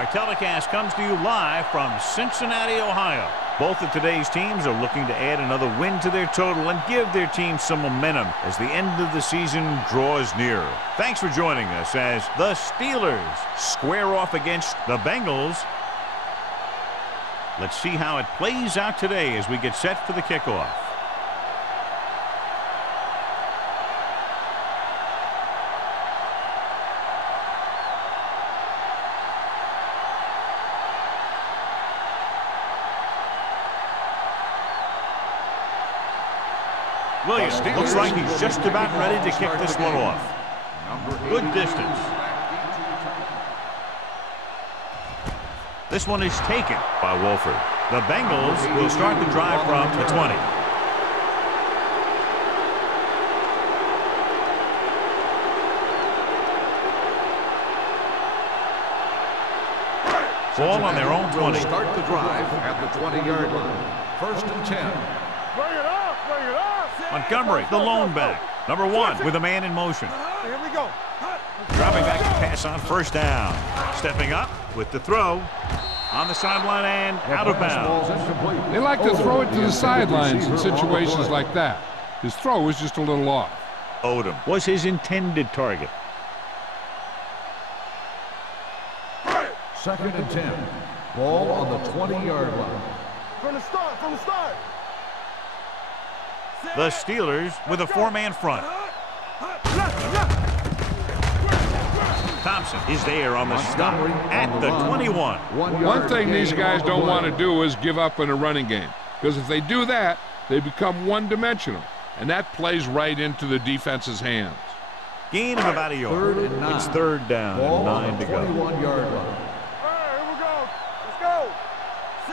Our telecast comes to you live from Cincinnati, Ohio. Both of today's teams are looking to add another win to their total and give their team some momentum as the end of the season draws nearer. Thanks for joining us as the Steelers square off against the Bengals. Let's see how it plays out today as we get set for the kickoff. Williams looks like he's just about ready to kick this one off. Good distance. This one is taken by Wolford. The Bengals will start the drive from the 20. Ball on their own 20. Start the drive at the 20-yard line. 1st and 10. Bring it up, bring it up. Montgomery, the lone back. Number 1 with a man in motion. Here we go. Dropping back to pass on 1st down. Stepping up with the throw. On the sideline and out of bounds. They like to throw it to the sidelines in situations like that. His throw was just a little off. Odom was his intended target. 2nd and 10. Ball on the 20-yard line. From the start, from the start. The Steelers with a 4-man front. Thompson is there on the stop at the 21. One thing these guys don't want to do is give up in a running game, because if they do that, they become one-dimensional, and that plays right into the defense's hands. Gain of about a yard. It's 3rd down and 9 to go. 21-yard line. All right, here we go. Let's go.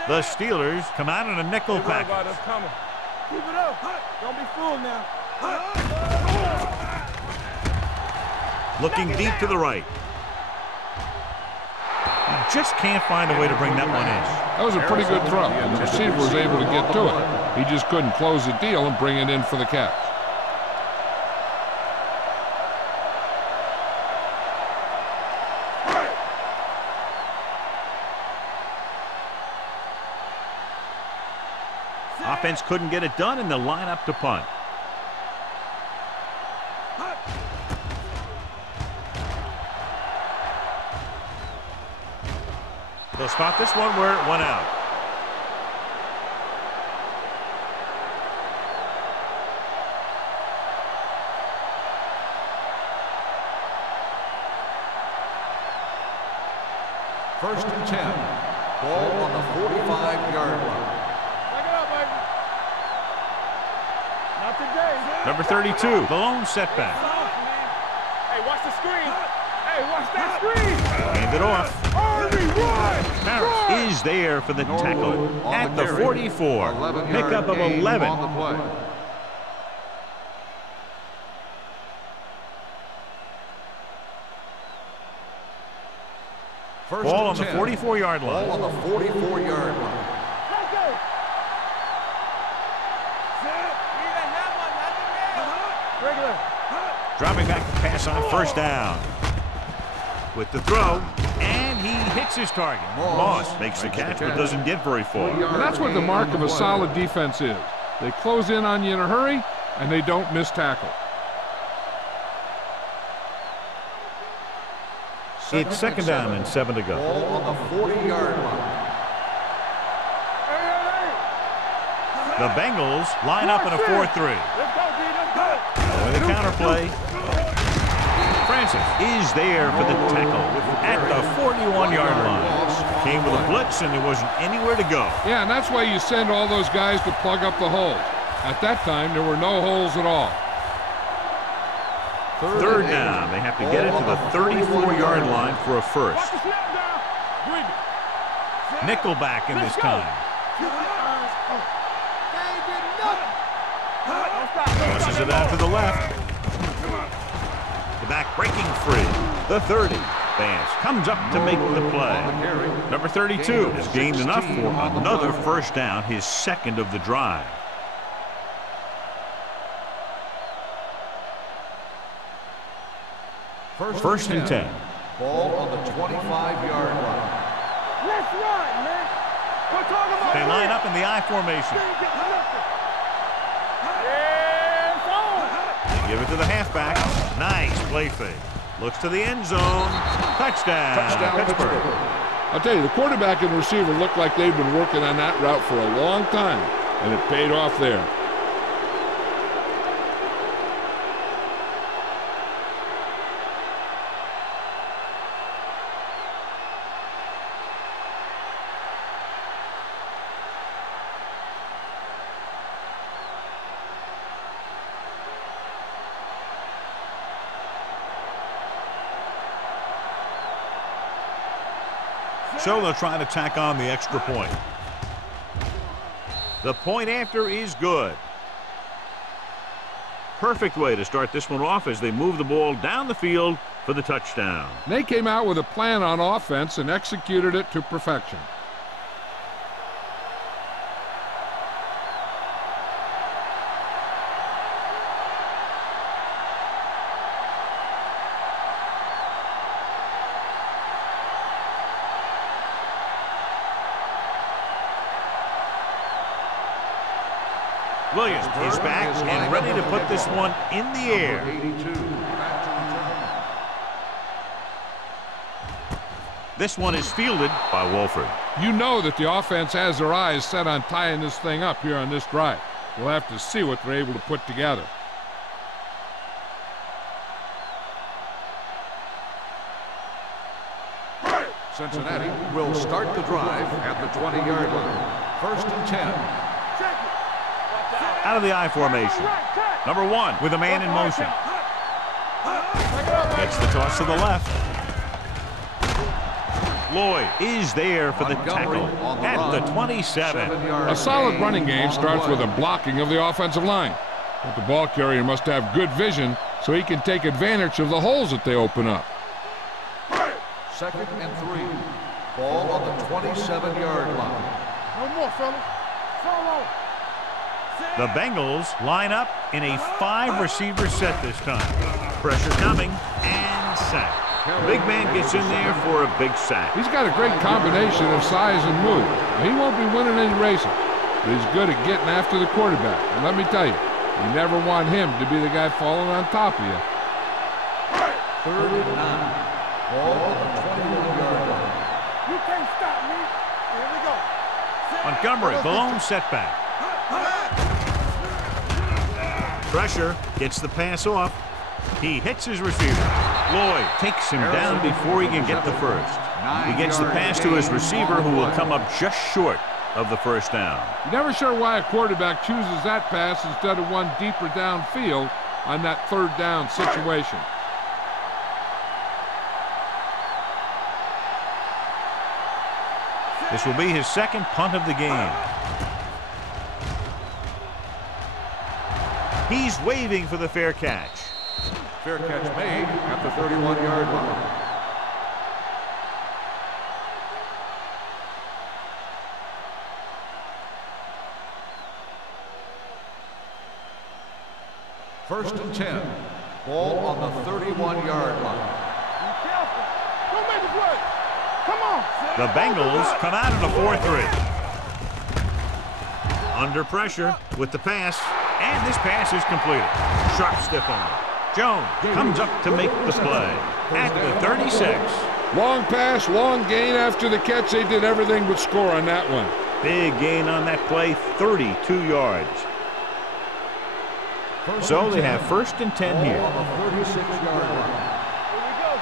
The Steelers come out in a nickel package. Keep it up. Don't be fooled now. Looking deep to the right. You just can't find a way to bring that one in. That was a pretty good throw, and the receiver was able to get to it. He just couldn't close the deal and bring it in for the catch. Offense couldn't get it done, and they'll line up to punt. They'll spot this one where it went out. First and 10. Ball on the 45-yard line. Number 32, the lone setback. Hey, watch the screen. Hey, watch that screen. Hand it off. Harris is there for the tackle at the 44. Pickup of 11. On the play. Ball on the 44-yard line. Ball on the 44-yard line. Dropping back to pass on 1st down. With the throw, and he hits his target. Moss makes the catch, but doesn't get very far. And that's what the mark of a solid defense is. They close in on you in a hurry, and they don't miss tackle. It's 2nd down and 7 to go. Ball on the 40-yard line. The Bengals line up in a 4-3. With a counterplay. Francis is there for the tackle at the 41-yard line. Came with a blitz, and there wasn't anywhere to go. Yeah, and that's why you send all those guys to plug up the holes. At that time, there were no holes at all. 3rd down. They have to get it to the 34-yard line for a first. Nickelback in this time. Tosses it out to the left. The back breaking free. The 30. Vance comes up to make the play. Number 32 has gained enough for another 1st down, his 2nd of the drive. First and 10. Ball on the 25-yard line. right, man. We're talking about They line up in the I formation. They give it to the halfback. Nice play fake. Looks to the end zone. Touchdown, Pittsburgh. I'll tell you, the quarterback and receiver look like they've been working on that route for a long time, and it paid off there. So they'll try to tack on the extra point. The point after is good. Perfect way to start this one off as they move the ball down the field for the touchdown. They came out with a plan on offense and executed it to perfection. Williams is back and ready to put this one in the air. This one is fielded by Wolford. You know that the offense has their eyes set on tying this thing up here on this drive. We'll have to see what they're able to put together. Cincinnati will start the drive at the 20-yard line. First and 10. Out of the I formation. Number 1 with a man in motion. Gets the toss to the left. Lloyd is there for the tackle at the 27. A solid running game starts with a blocking of the offensive line. But the ball carrier must have good vision so he can take advantage of the holes that they open up. Second and 3. Ball on the 27-yard line. No more, fellas. Solo. The Bengals line up in a 5-receiver set this time. Pressure coming and sack. Big man gets in there for a big sack. He's got a great combination of size and move. He won't be winning any races, but he's good at getting after the quarterback. And let me tell you, you never want him to be the guy falling on top of you. Third and 9. Ball on the 21-yard line. You can't stop me. Here we go. Montgomery, blown setback. Pressure, gets the pass off. He hits his receiver. Lloyd takes him down before he can get the first. He gets the pass to his receiver, who will come up just short of the first down. You're never sure why a quarterback chooses that pass instead of one deeper downfield on that third down situation. This will be his second punt of the game. He's waving for the fair catch. Fair catch made at the 31-yard line. First and 10. Ball on the 31-yard line. Be careful. Don't make it play. Come on. The Bengals come out in a 4-3. Under pressure with the pass, and this pass is completed. Sharp stiff arm. Jones comes up to make the play at the 36. Long pass, long gain after the catch. They did everything but score on that one. Big gain on that play, 32 yards. So they have first and 10 here. On the 36-yard line. Here we go.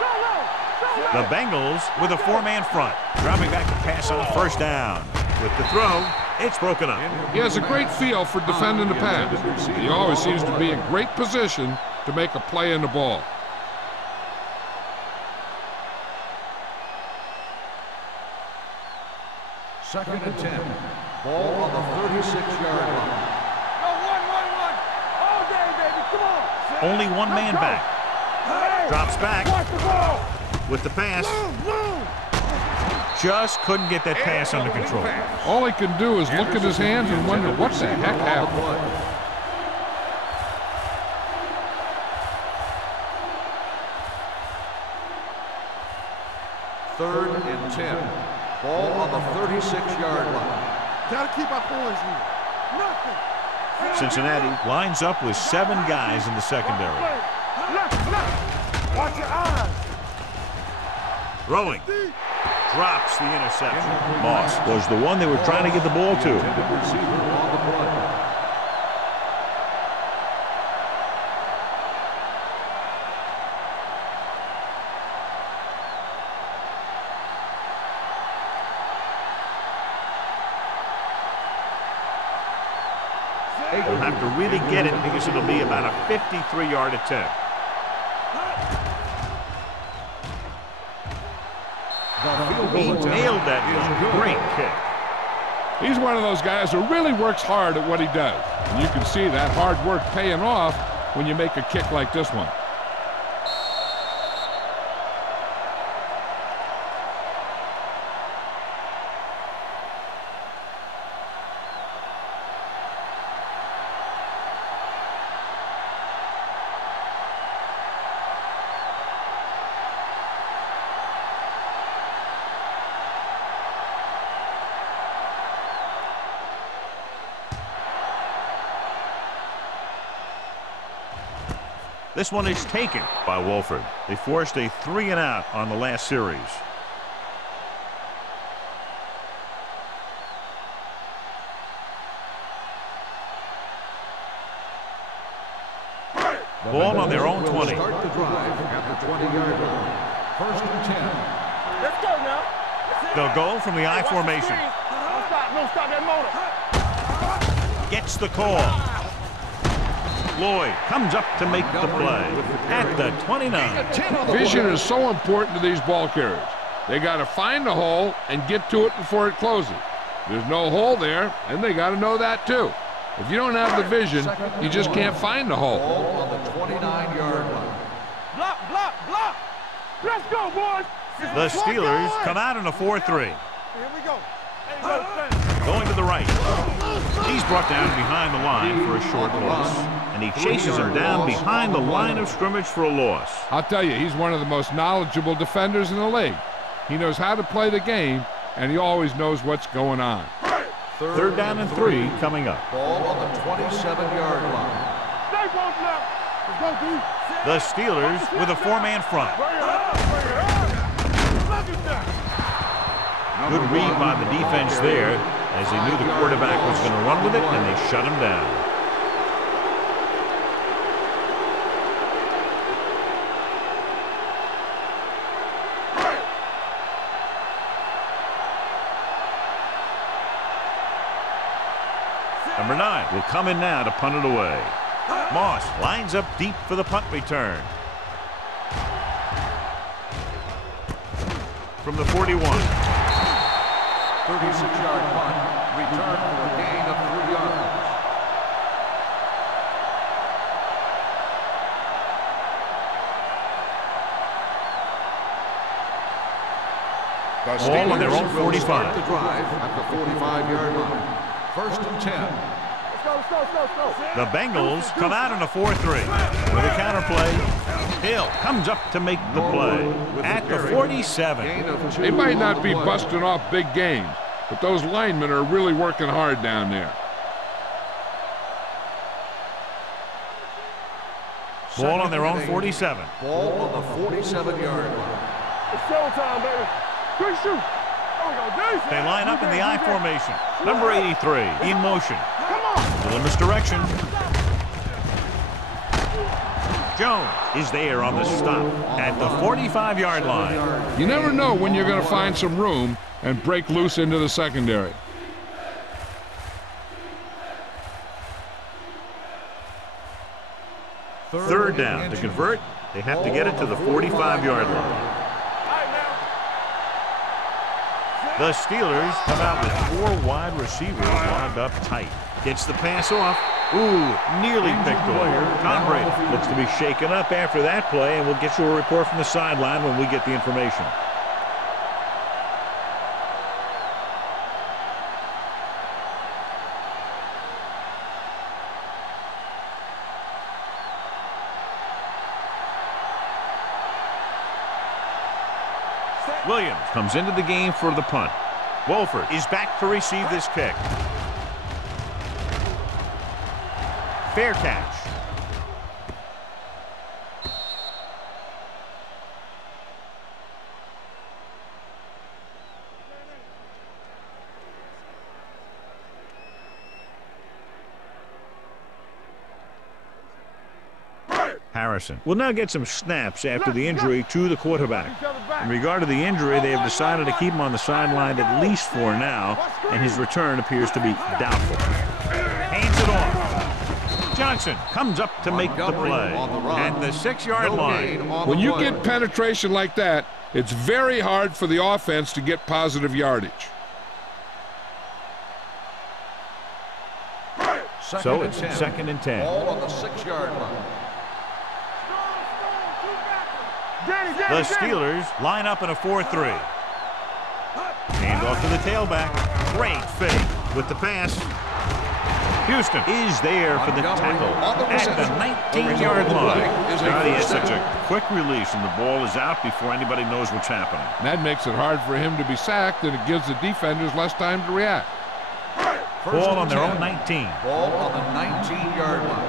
Solo. The Bengals with a 4-man front, dropping back to pass on first down. With the throw, it's broken up. He has a great feel for defending the pass. He always seems to be in great position to make a play in the ball. Second and 10. Ball on the 36-yard line. No, 1. All day, baby. Come on. Only one man back. Hey. Drops back Watch the ball. with the pass. Move. Just couldn't get that pass under control. All he can do is look at his hands and wonder what the heck happened. 3rd and 10. Ball on the 36-yard line. Gotta keep our poise here. Nothing. Cincinnati lines up with 7 guys in the secondary. Watch your eyes. Throwing. Drops the interception. Moss was the one they were trying to get the ball to. Intended receiver on the play. They'll have to really get it because it'll be about a 53-yard attempt. He nailed that one. Great kick. He's one of those guys who really works hard at what he does. And you can see that hard work paying off when you make a kick like this one. This one is taken by Wolford. They forced a 3-and-out on the last series. Ball on their own 20. Start the drive at the 20-yard line. 1st and 10. Let's go now. They'll go from the I formation. Don't stop that motor. Gets the call. Lloyd comes up to make the play at the 29. Vision is so important to these ball carriers. They got to find the hole and get to it before it closes. There's no hole there, and they got to know that too. If you don't have the vision, you just can't find the hole. Ball on the 29-yard line. Block, block, block. Let's go, boys. The Steelers come out in a 4-3. Here we go. Going to the right. He's brought down behind the line for a short loss. And he chases him down behind the line of scrimmage for a loss. I'll tell you, he's one of the most knowledgeable defenders in the league. He knows how to play the game, and he always knows what's going on. 3rd down and 3 coming up. Ball on the 27-yard line. Stay close now. Let's go, D. The Steelers with a 4-man front. Bring it up, bring it up. Look at that. Good read by the defense there as they knew the quarterback was going to run with it, and they shut him down. Number 9 will come in now to punt it away. Moss lines up deep for the punt return. From the 41. 36-yard punt. Return for a gain of 3 yards. Ball on their own 45. Start the drive at the 45-yard line. 1st and 10. Let's go, let's go, let's go, let's go. The Bengals come out in a 4-3. With a counterplay, Hill comes up to make the play at the 47. Gain of 2 They might not on be the play. busting off big games, but those linemen are really working hard down there. Ball on their own 47. Ball on the 47-yard line. It's showtime, baby. Quick shoot. There we go, defense. They line up in the I formation. Number 83 in motion. Come on. Still in misdirection. Jones is there on the stop at the 45-yard line. You never know when you're going to find some room and break loose into the secondary. Third down. To convert, they have to get it to the 45-yard line. All right, now. The Steelers come out with 4 wide receivers lined up tight. Gets the pass off. Ooh, nearly picked off. Tom Brady looks to be shaken up after that play, and we'll get you a report from the sideline when we get the information. Set. Williams comes into the game for the punt. Wolford is back to receive this kick. Fair catch. Harrison will now get some snaps after the injury to the quarterback. In regard to the injury, they have decided to keep him on the sideline at least for now, and his return appears to be doubtful. Hands it off. Johnson comes up to make the play at the 6-yard line. When you get penetration like that, it's very hard for the offense to get positive yardage. So it's 2nd and 10. Ball on the 6-yard line. The Steelers line up in a 4-3. Hand off to the tailback. Great fake with the pass. Houston is there for the tackle at the 19-yard line. He has such a quick release, and the ball is out before anybody knows what's happening. And that makes it hard for him to be sacked, and it gives the defenders less time to react. Ball on their own 19. Ball on the 19-yard line.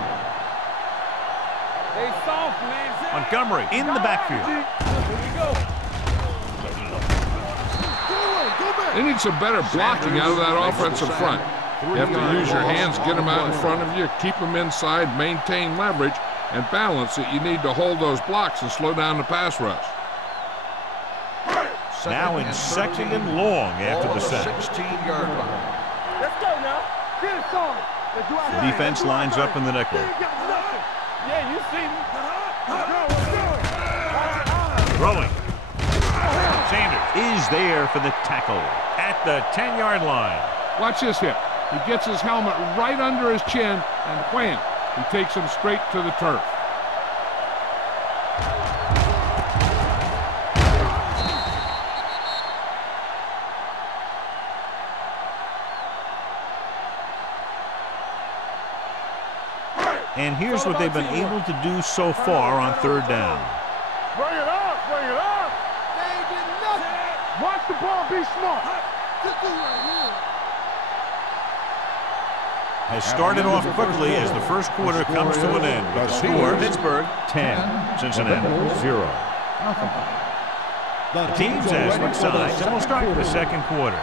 They soft, man. Montgomery in the backfield. They need some better blocking out of that offensive front. You have to use your hands, get them out in front of you, keep them inside, maintain leverage, and balance it. You need to hold those blocks and slow down the pass rush. Now in 2nd and long after the sack. 16-yard line. Let's go now. Get it on. The defense lines up in the nickel. Yeah, you see me. Throwing. Sanders is there for the tackle at the 10-yard line. Watch this hit. He gets his helmet right under his chin, and wham, he takes him straight to the turf. And here's what they've been able to do so far on 3rd down. Bring it up, bring it up. They ain't getting nothing. Watch the ball, be smart. Has started off quickly as the first quarter comes to an end. With the score, Pittsburgh 10, Cincinnati 0. The teams as switch sides, and we'll start the 2nd quarter.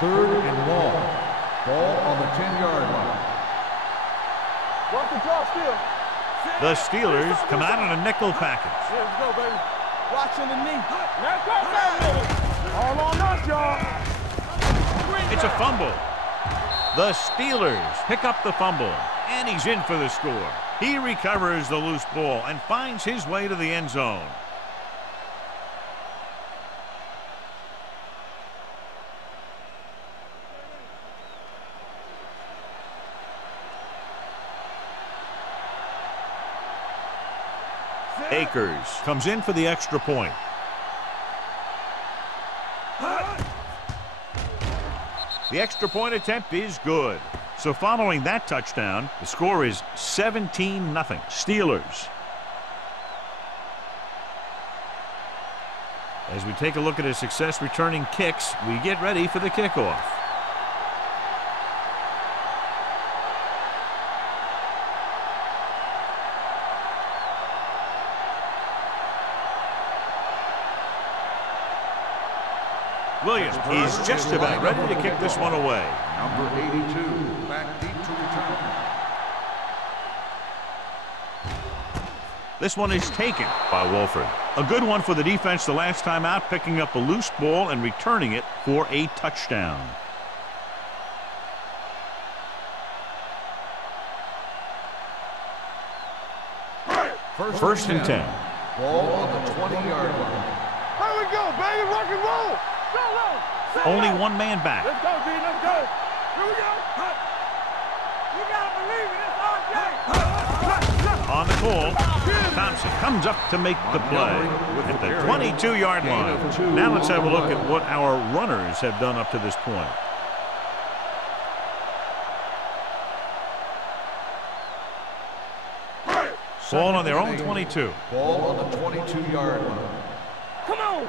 3rd and long. Ball on the 10-yard line. Watch the draw still. The Steelers come out in a nickel package. Here we go, baby. Watching the knee. Now go down. All on us, y'all. It's a fumble. The Steelers pick up the fumble, and he's in for the score. He recovers the loose ball and finds his way to the end zone. Akers comes in for the extra point. The extra point attempt is good. So following that touchdown, the score is 17-0 Steelers. As we take a look at his success returning kicks, we get ready for the kickoff. Williams is just about ready to kick this one away. Number 82, back deep to return. This one is taken by Wolford. A good one for the defense the last time out, picking up a loose ball and returning it for a touchdown. First and 10. Ball on the 20-yard line. Here we go, baby. Rock and roll. Go, go. Only one man back. Let's go, D. Let's go. Here we go. You gotta believe it. It's our day. On the call, Thompson comes up to make the play at the 22-yard line. Now let's have a look at what our runners have done up to this point. Ball on their own 22. Ball on the 22-yard line. Come on.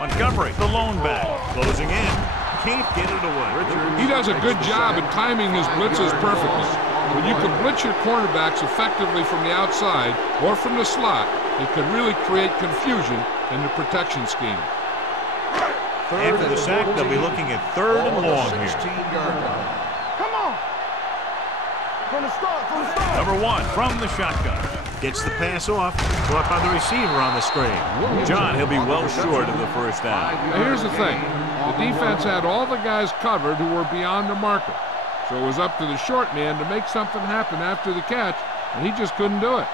Montgomery, the lone back, closing in. Can't get it away. He does a good job at timing his blitzes perfectly. When you can blitz your cornerbacks effectively from the outside or from the slot, it can really create confusion in the protection scheme. After the sack, they'll be looking at third and long here. 16-yard line. Come on. From the start. Number 1 from the shotgun. Gets the pass off. Caught by the receiver on the screen. John, he'll be well short of the first down. Now here's the thing. The defense had all the guys covered who were beyond the marker. So it was up to the short man to make something happen after the catch, and he just couldn't do it.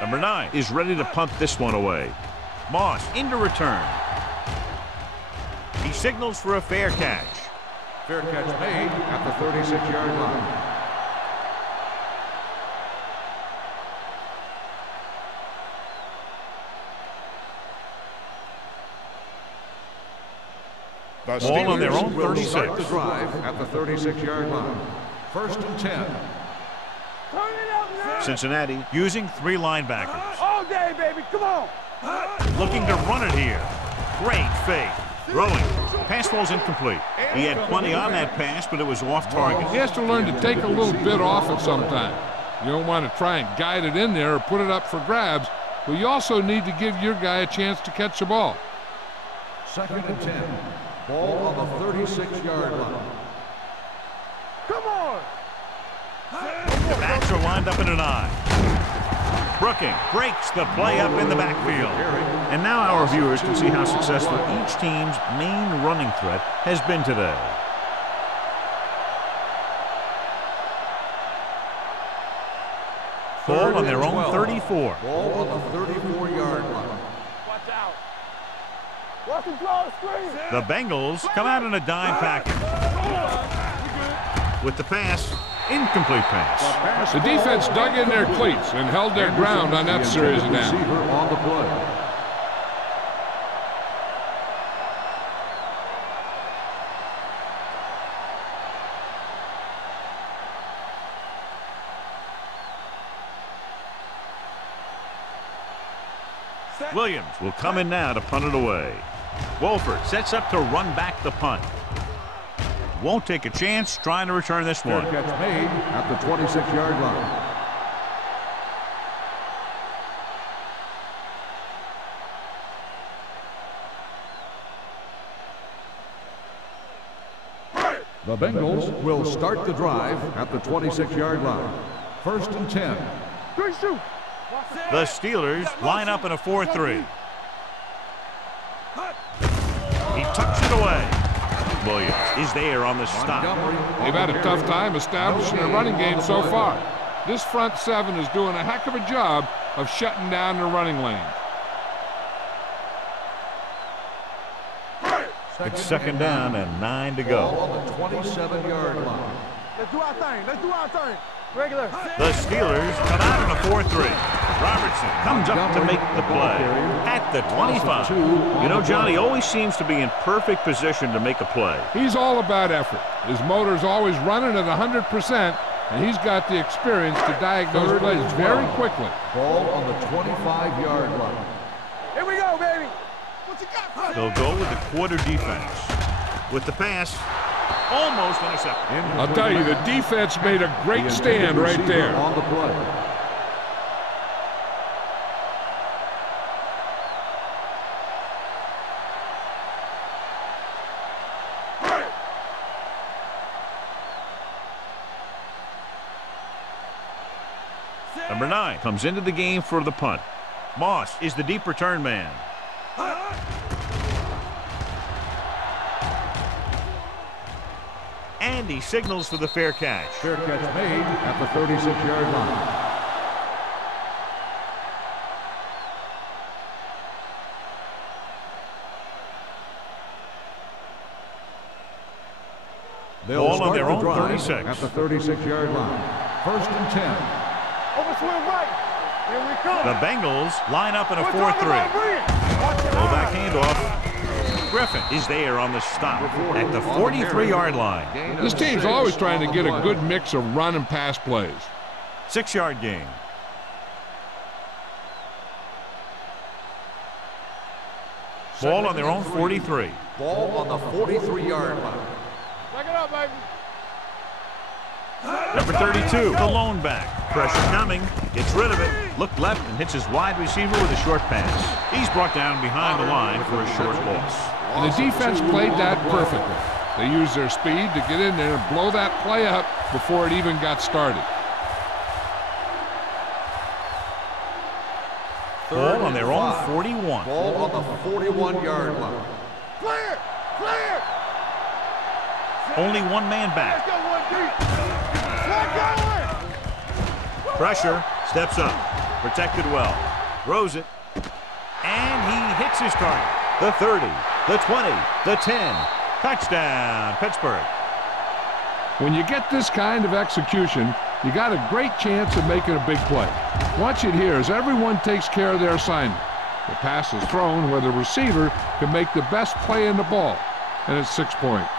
Number 9 is ready to punt this one away. Moss into return. He signals for a fair catch. Fair catch made at the 36-yard line. Ball on their own will 36. start the drive at the 36-yard line. First and 10. Turn it up now. Cincinnati using 3 linebackers. All day, baby. Come on. Looking to run it here. Great fake. Throwing. Pass ball's incomplete. He had plenty on that pass, but it was off target. He has to learn to take a little bit off it sometime. You don't want to try and guide it in there or put it up for grabs, but you also need to give your guy a chance to catch the ball. Second and 10. Ball on the 36-yard line. Come on. The backs are lined up in an I. Brooking breaks the play up in the backfield. And now our viewers can see how successful each team's main running threat has been today. Ball on their own 34. Ball on the 34-yard line. Watch out. Watch him draw the screen. The Bengals come out in a dime package. With the pass, incomplete pass. The defense dug in their cleats and held their ground on that series of downs. Receiver on the play. Williams will come in now to punt it away. Wolford sets up to run back the punt. Won't take a chance trying to return this one. Fair catch made at the 26-yard line. The Bengals will start the drive at the 26-yard line. First and 10. Good shoot. The Steelers line up in a 4-3. He tucks it away. Williams is there on the stop. They've had a tough time establishing a running game so far. This front seven is doing a heck of a job of shutting down the running lane. It's second down and 9 to Ball go. on the 27-yard line. Let's do our thing. Let's do our thing. Regular. The Steelers come out in a 4-3. Robertson comes up to make the play at the 25. You know, John, he always seems to be in perfect position to make a play. He's all about effort. His motor's always running at 100%, and he's got the experience to diagnose plays very quickly. Ball on the 25-yard line. Here we go, baby. What you got? They'll go with the quarter defense. With the pass, almost intercepted. I'll tell you, the defense made a great stand right there. On the play. Number 9 comes into the game for the punt. Moss is the deep return man. And he signals for the fair catch. Fair catch made at the 36-yard line. Ball on their own 36. At the 36-yard line. First and 10. Overswing right. Here we come. The Bengals line up in a 4-3. Watch it. Go back handoff. Griffin is there on the stop at the 43-yard line. This team's always trying to get a good mix of run and pass plays. 6-yard gain. Ball on their own 43. Ball on the 43-yard line. Back it up, baby. Number 32, the lone back. Pressure coming. Gets rid of it. Look left and hits his wide receiver with a short pass. He's brought down behind the line for a short loss. And the defense played that perfectly. They used their speed to get in there and blow that play up before it even got started. Ball on their own 41. Ball on the 41-yard line. Clear! Clear! Only one man back. Let's go one deep. Let's go. Pressure. Steps up. Protected well. Throws it. And he hits his target. The 30, the 20, the 10. Touchdown, Pittsburgh. When you get this kind of execution, you got a great chance of making a big play. Watch it here as everyone takes care of their assignment. The pass is thrown where the receiver can make the best play in the ball, and it's 6 points.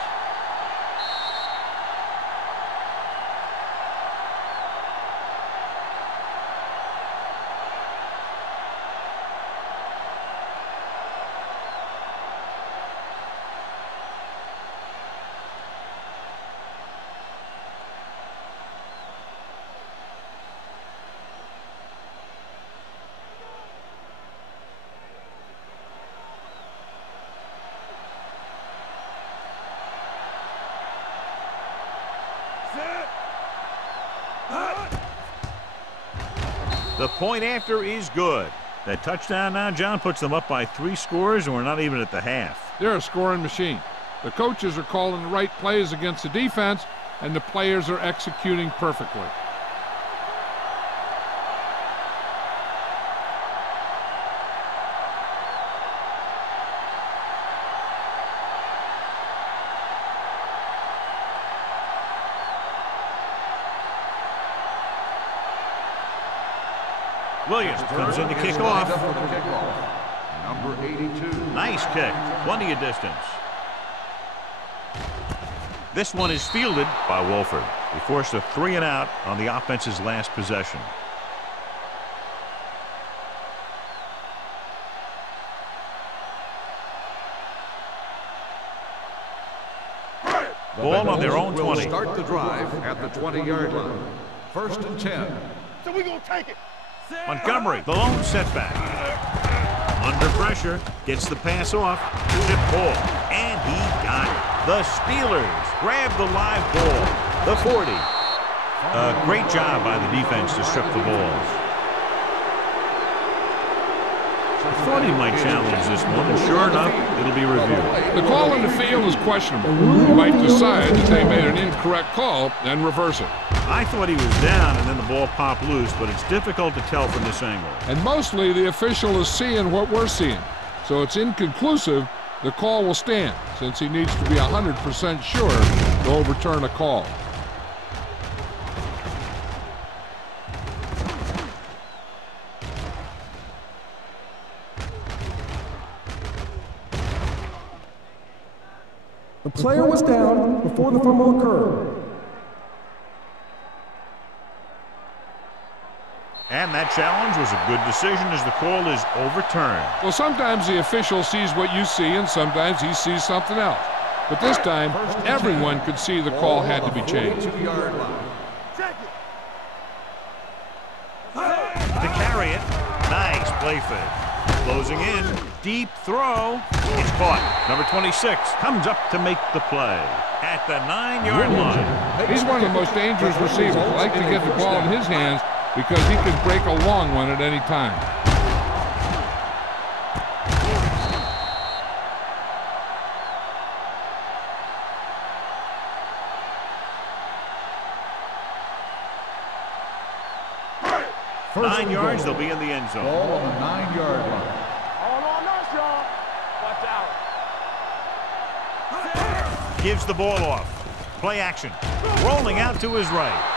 The point after is good. That touchdown now, John, puts them up by 3 scores, and we're not even at the half. They're a scoring machine. The coaches are calling the right plays against the defense, and the players are executing perfectly. Williams comes in to kick off. Number 82. Nice kick. Plenty of distance. This one is fielded by Wolford. He forced a 3-and-out on the offense's last possession. Ball on their own 20. Start the drive at the 20-yard line. 1st and 10. So we're going to take it. Montgomery, the lone setback. Under pressure, gets the pass off. Tip ball, and he got it. The Steelers grab the live ball. The 40. Great job by the defense to strip the balls. I thought he might challenge this one, and sure enough, it'll be reviewed. The call in the field is questionable. He might decide that they made an incorrect call and reverse it. I thought he was down, and then the ball popped loose, but it's difficult to tell from this angle. And mostly the official is seeing what we're seeing. So it's inconclusive. The call will stand, since he needs to be 100% sure to overturn a call. The player was down before the fumble occurred. And that challenge was a good decision as the call is overturned. Well, sometimes the official sees what you see, and sometimes he sees something else. But this time, everyone could see the call had to be changed. To carry it, nice play fake. Closing in, deep throw. It's caught. Number 26 comes up to make the play at the 9-yard line. He's one of the most dangerous receivers. I like to get the ball in his hands because he can break a long one at any time. First 9 yards, they'll be in the end zone. Ball on the 9-yard line. All on us, y'all. Watch out. Gives the ball off. Play action. Rolling out to his right.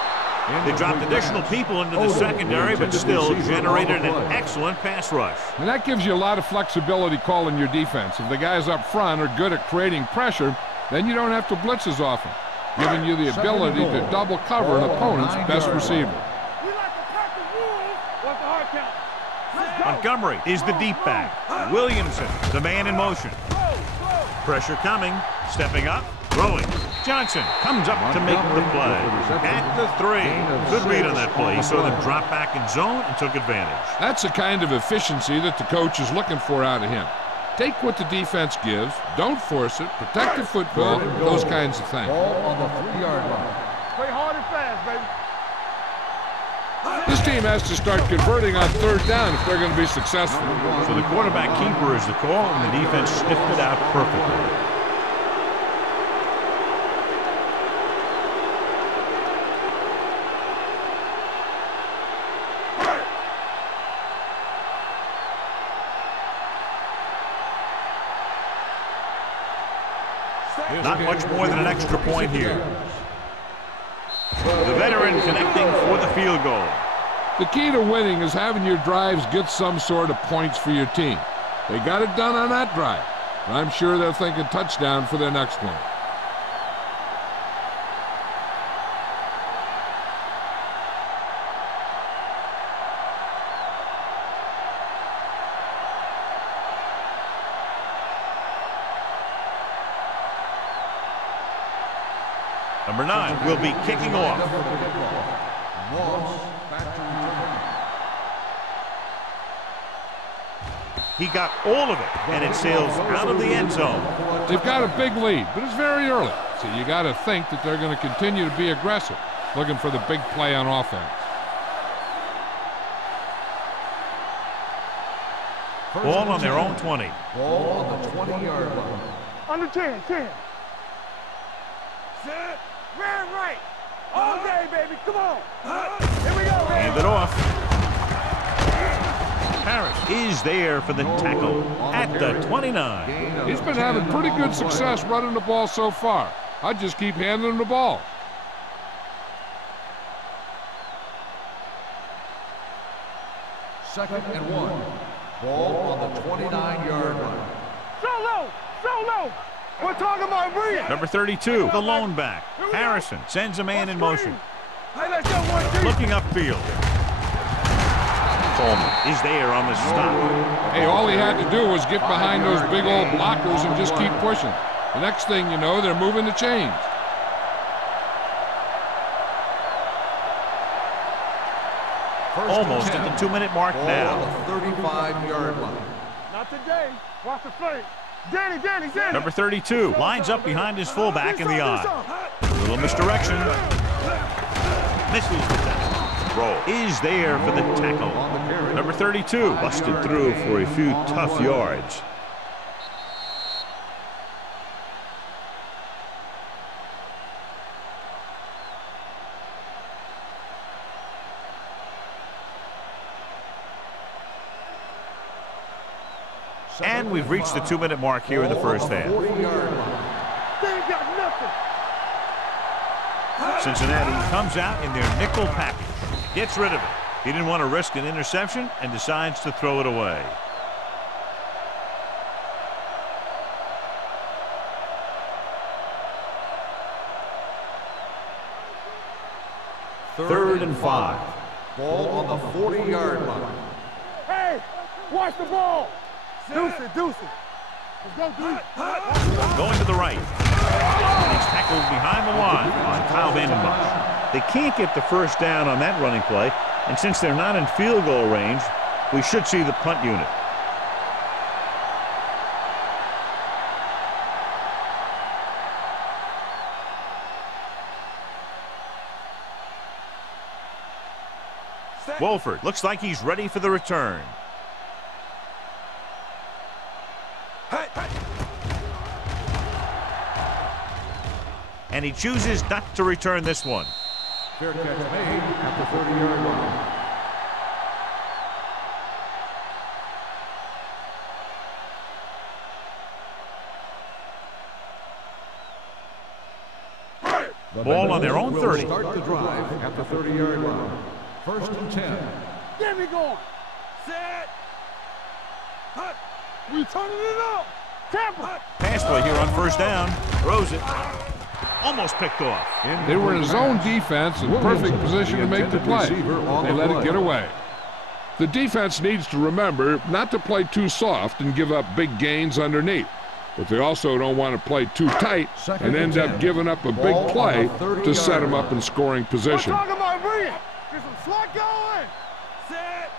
They dropped additional people into the secondary, but still generated an excellent pass rush. And that gives you a lot of flexibility calling your defense. If the guys up front are good at creating pressure, then you don't have to blitz as often, giving you the ability to double cover an opponent's best receiver. Montgomery is the deep back. Williamson, the man in motion. Pressure coming, stepping up, throwing. Johnson comes up to make the play. At the 3. Good read on that play. He saw them drop back in zone and took advantage. That's the kind of efficiency that the coach is looking for out of him. Take what the defense gives, don't force it, protect the football, those kinds of things. Ball on the 3-yard line. Play hard and fast, baby. This team has to start converting on 3rd down if they're going to be successful. So the quarterback keeper is the call, and the defense sniffed it out perfectly. Not much more than an extra point here. The veteran connecting for the field goal. The key to winning is having your drives get some sort of points for your team. They got it done on that drive. I'm sure they're thinking touchdown for their next one. Number 9 will be kicking off. He got all of it, and it sails out of the end zone. They've got a big lead, but it's very early. So you got to think that they're going to continue to be aggressive, looking for the big play on offense. Ball on their own 20. Ball on the 20-yard line. Under 10. Set. Ran right. All day, baby. Come on. Here we go, baby. Hand it off. Harris is there for the tackle at the 29. He's been having pretty good success running the ball so far. I'd just keep handing him the ball. Second and 1. Ball on the 29-yard line. So low. We're talking about breathing. Number 32, the lone back. Harrison sends a man in motion. Hey, let's go 1-2. Looking upfield. Coleman is there on the stop. Hey, all he had to do was get behind those big old blockers and just keep pushing. The next thing you know, they're moving the chains. Almost at the 2-minute mark now. On the 35-yard line. Not today. Watch the flank. Danny. Number 32 lines up behind his fullback in the eye. A little misdirection. Misses the tackle. Roll is there for the tackle. Number 32 busted through for a few tough yards. And we've reached the 2-minute mark here in the first half. They ain't got nothing. Cincinnati comes out in their nickel package. Gets rid of it. He didn't want to risk an interception and decides to throw it away. Third and 5. Ball on the 40-yard line. Hey, watch the ball. Deuce it. Let's go, Deuce. Going to the right. And he's tackled behind the line by Kyle Vandenbosch. They can't get the first down on that running play, and since they're not in field goal range, we should see the punt unit. Wolford looks like he's ready for the return. And he chooses not to return this one. Fair catch made at the 30-yard line. Ball on their own 30. Start the drive at the 30-yard line. First and 10. Get me going. Set. Hut. We turning it up. Tampa. Pass play here on first down. Throws it. Almost picked off. They were in zone defense in perfect position to make the play. They let it get away. The defense needs to remember not to play too soft and give up big gains underneath. But they also don't want to play too tight and end up giving up a big play to set them up in scoring position. We're talking about bringing. Get some slot going. Set.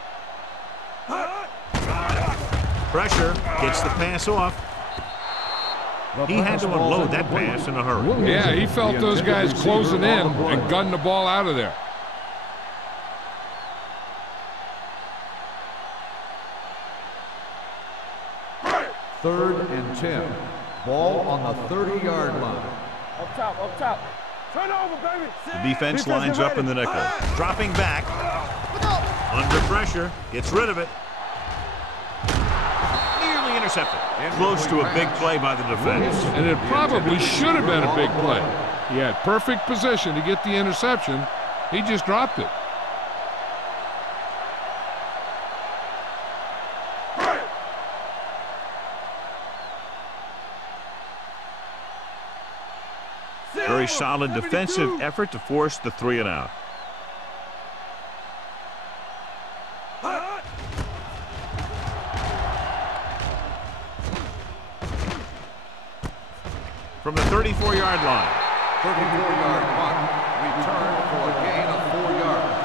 Pressure. Gets the pass off. He had to unload that pass in a hurry. Yeah, he felt those guys closing in and gunned the ball out of there. Third and 10. Ball on the 30-yard line. Up top, up top. Turn over, baby. The defense lines up in the nickel. Dropping back. Under pressure. Gets rid of it. Nearly intercepted. Close to a big play by the defense. And it probably should have been a big play. He had perfect position to get the interception. He just dropped it. Very solid defensive effort to force the 3 and out. From the 34-yard line. 34-yard punt. Return for a gain of 4 yards.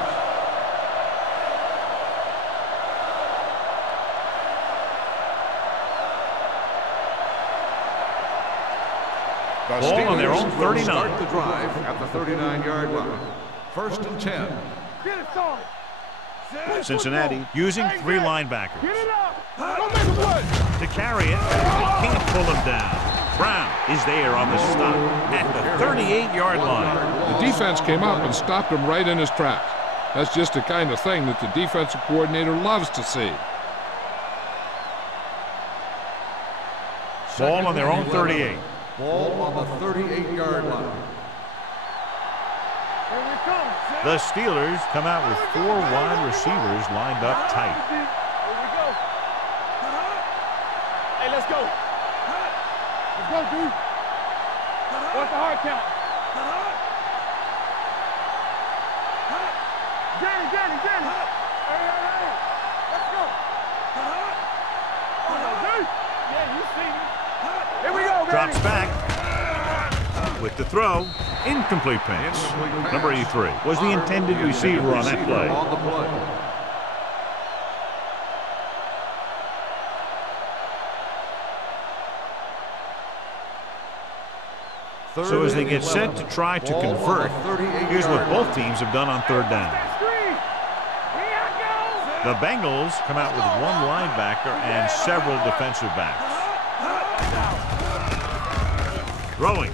Ball on their own 39. Start the drive at the 39-yard line. First and 10. Get it started. Cincinnati using 3 linebackers. Get it up. Don't make him work. To carry it, they can't pull him down. Brown is there on the stop at the 38-yard line. The defense came up and stopped him right in his tracks. That's just the kind of thing that the defensive coordinator loves to see. Ball on their own 38. Ball on the 38-yard line. Here we come. The Steelers come out with 4 wide receivers lined up tight. Here we go. Hey, let's go. Let's go, dude. What's the hard count? Danny. Hey. Let's go. Come on, dude. Yeah, you see me. Here we go, baby. Drops back with the throw. Incomplete pass. Number 83 was the intended receiver on that play. On the play. So as they get set to try to convert, here's what both teams have done on 3rd down. The Bengals come out with 1 linebacker and several defensive backs. Throwing.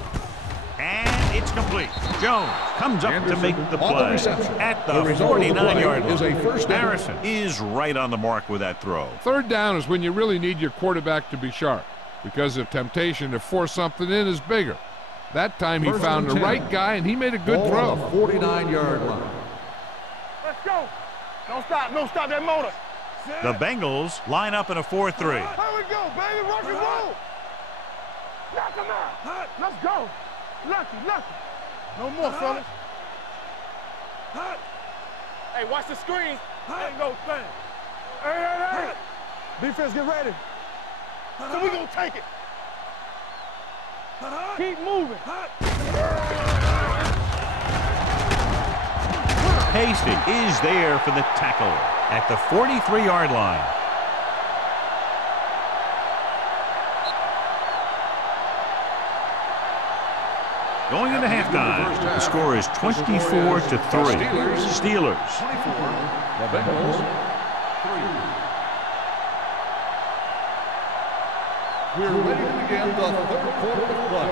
And it's complete. Jones comes up to make the play at the 49-yard line. Harrison is right on the mark with that throw. 3rd down is when you really need your quarterback to be sharp because the temptation to force something in is bigger. That time he found the right guy and he made a good throw. 49-yard line. Let's go. Don't stop that motor. The Bengals line up in a 4-3. Here we go, baby. Rock and roll. Knock him out. Let's go. Lucky. No more, fellas. Hey, watch the screen. There you go, thing. Hey. Defense, get ready. So we gonna take it. Keep moving. Hasty is there for the tackle at the 43-yard line. Going into halftime, the score is 24-3. Steelers. 24. The Bengals 3. We're ready to begin the 3rd quarter of play.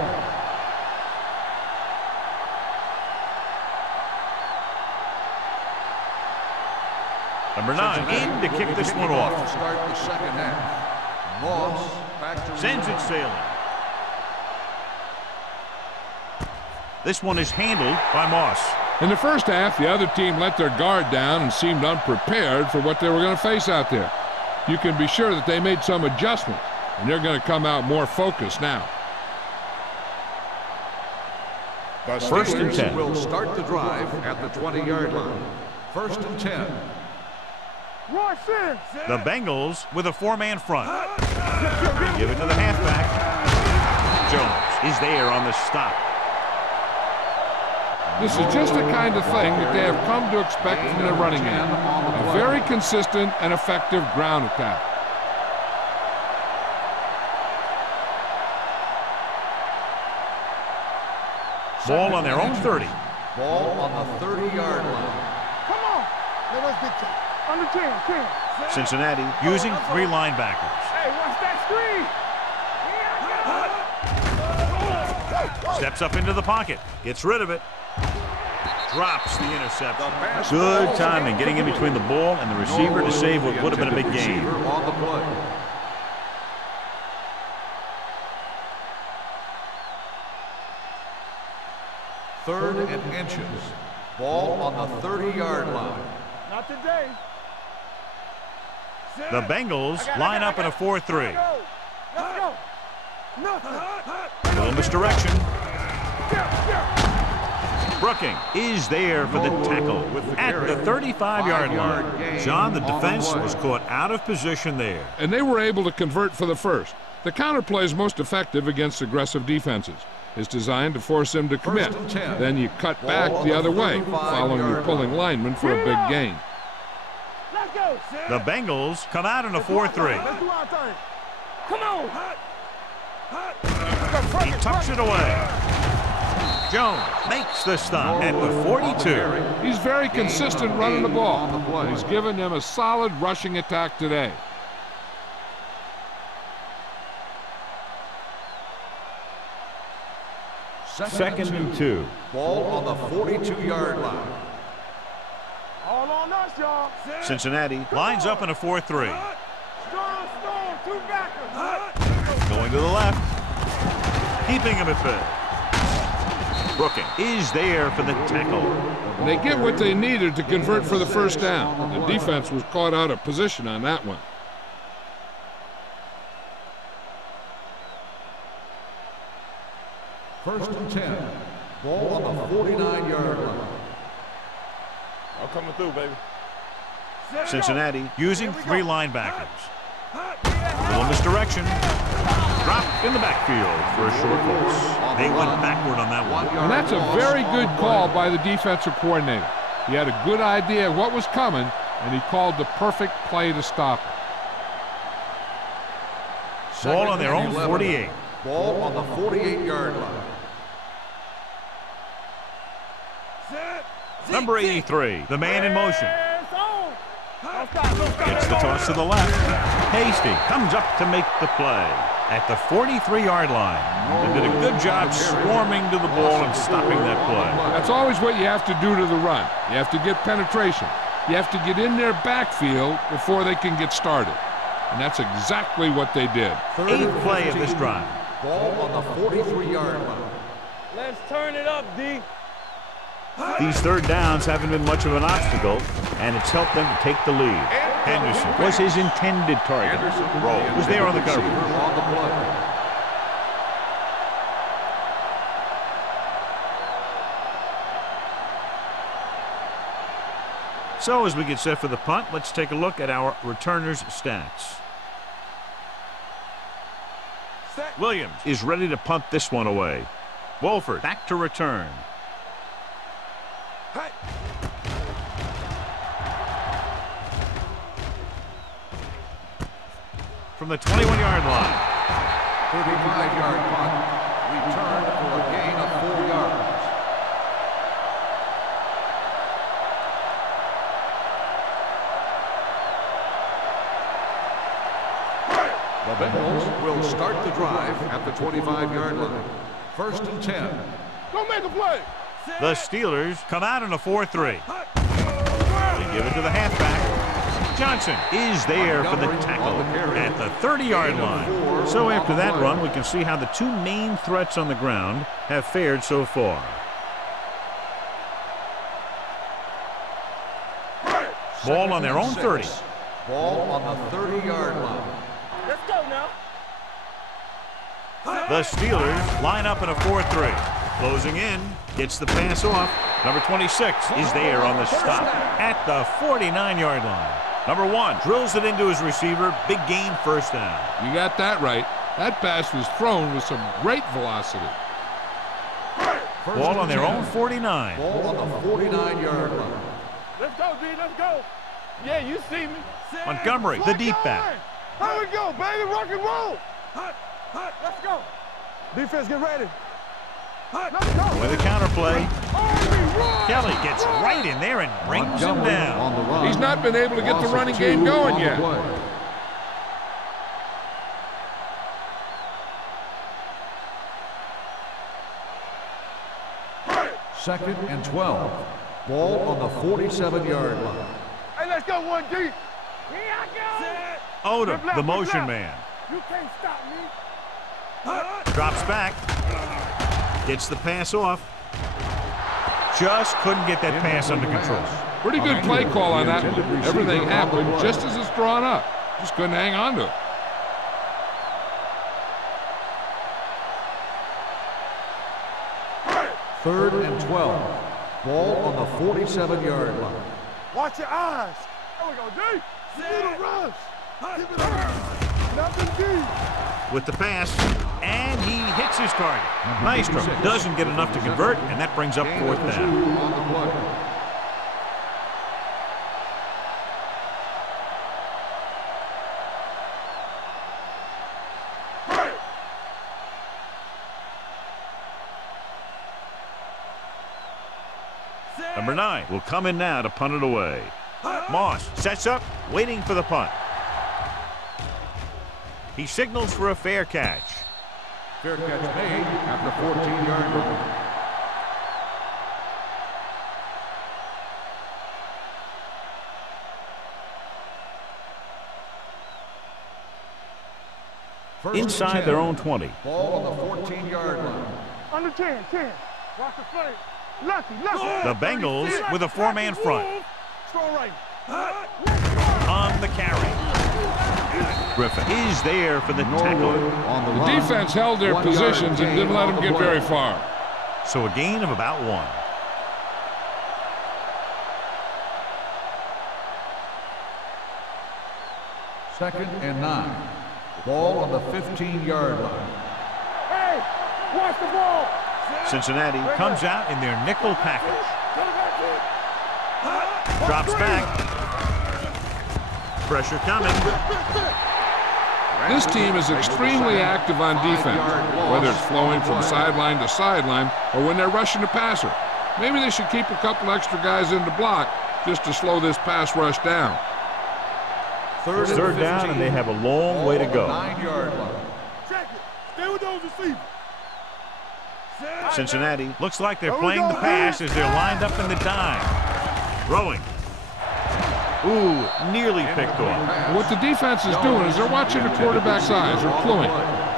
Number 9 in to kick this one off. Start the 2nd half. Moss back to Sends it sailing. This one is handled by Moss. In the first half, the other team let their guard down and seemed unprepared for what they were going to face out there. You can be sure that they made some adjustments, and they're going to come out more focused now. The First and 10. will start the drive at the 20-yard line. First and 10. The Bengals with a 4-man front. They give it to the halfback. Jones is there on the stop. This is just the kind of thing that they have come to expect from their running game. A very consistent and effective ground attack. Ball on their own 30. Ball on the 30-yard line. Come on. Let us get you. Under 10. Cincinnati using 3 linebackers. Hey, watch that screen. Steps up into the pocket. Gets rid of it. Drops the interception. Good timing getting in between the ball and the receiver to save what would have been a big gain. On the play. Third and inches. Ball on the 30-yard line. Not today. The Bengals line up in a 4-3. Let's go. Little misdirection. Brooking is there for the tackle at the 35-yard line. John, the defense was caught out of position there. And they were able to convert for the first. The counterplay is most effective against aggressive defenses. It's designed to force them to commit. Then you cut back the other way, following your pulling lineman for a big gain. The Bengals come out in a 4-3. Let's do our thing. Come on. He tucks it away. Jones makes the stop at the 42. He's very consistent running the ball. He's given them a solid rushing attack today. Second and 2. Ball on the 42-yard line. All on us, y'all. Cincinnati lines up in a 4-3. Strong, 2 backers. Going to the left. Keeping him at bay. Brooking is there for the tackle. They get what they needed to convert for the first down. The defense was caught out of position on that one. First and 10. Ball on the 49-yard line. I'm coming through, baby. Cincinnati using 3 linebackers. Little misdirection. Dropped in the backfield for a short loss. They went backward on that one. And that's a very good call by the defensive coordinator. He had a good idea of what was coming, and he called the perfect play to stop it. Ball on their own 48. Ball on the 48-yard line. Number 83, the man in motion. Gets the toss to the left. Hasty comes up to make the play at the 43-yard line. They did a good job swarming to the ball and stopping that play. That's always what you have to do to the run. You have to get penetration. You have to get in their backfield before they can get started. And that's exactly what they did. 8th play of this drive. Ball on the 43-yard line. Let's turn it up, D. These third downs haven't been much of an obstacle, and it's helped them to take the lead. Henderson was his intended target. Rowe was there on the coverage. On the play. So as we get set for the punt, let's take a look at our returners' stats. Williams is ready to punt this one away. Wolford back to return. From the 21-yard line. 35-yard punt. Return for a gain of 4 yards. The Bengals will start the drive at the 25-yard line. First and 10. Go make a play. The Steelers come out in a 4-3. They give it to the halfback. Johnson is there for the tackle at the 30-yard line. So after that run, we can see how the 2 main threats on the ground have fared so far. Ball on their own 30. Ball on the 30-yard line. Let's go now. The Steelers line up in a 4-3. Closing in, gets the pass off. Number 26 is there on the stop at the 49-yard line. Number 1 drills it into his receiver. Big gain, first down. You got that right. That pass was thrown with some great velocity. Ball on their own 49. Ball on the 49-yard line. Let's go, D. Let's go. Yeah, you see me. Montgomery, the deep back. Here we go, baby. Rock and roll. Let's go. Defense, get ready. Let's go. With a counterplay. Kelly gets right in there and brings him down. On the run. He's not been able to get the running game going yet. Second and 12. Ball on the 47-yard line. Hey, let's go, 1D. Here I go. Odom, the motion man. You can't stop me. Drops back. Gets the pass off. Just couldn't get that pass under control. Pretty good play call on that one. Everything happened just as it's drawn up. Just couldn't hang on to it. Third and 12. Ball on the 47-yard line. Watch your eyes. There we go, D. Little rush. Give it up. Nothing D. With the pass, and he hits his target. Maestro doesn't get enough to convert, and that brings up fourth down. On the play. Number 9 will come in now to punt it away. Moss sets up, waiting for the punt. He signals for a fair catch. Fair catch made at the 14-yard line. Inside their own 20. Ball on the 14-yard line. Under 10. Watch the play. Lucky. The Bengals with a 4-man front. Strong right. On the carry. Griffin is there for the tackle. The defense held their positions and didn't let them get very far. So a gain of about 1. Second and 9. Ball on the 15-yard line. Hey, watch the ball. Cincinnati comes out in their nickel package. Drops back. Pressure coming. This team is extremely active on defense, whether it's flowing from sideline to sideline or when they're rushing the passer. Maybe they should keep a couple extra guys in the block just to slow this pass rush down. Third down, and they have a long way to go. 9-yard line. Check it. Stay with those receivers. Cincinnati looks like they're playing the pass as they're lined up in the dime. Throwing. Ooh, nearly picked off. What the defense is doing is they're watching the quarterback's eyes. They're cluing.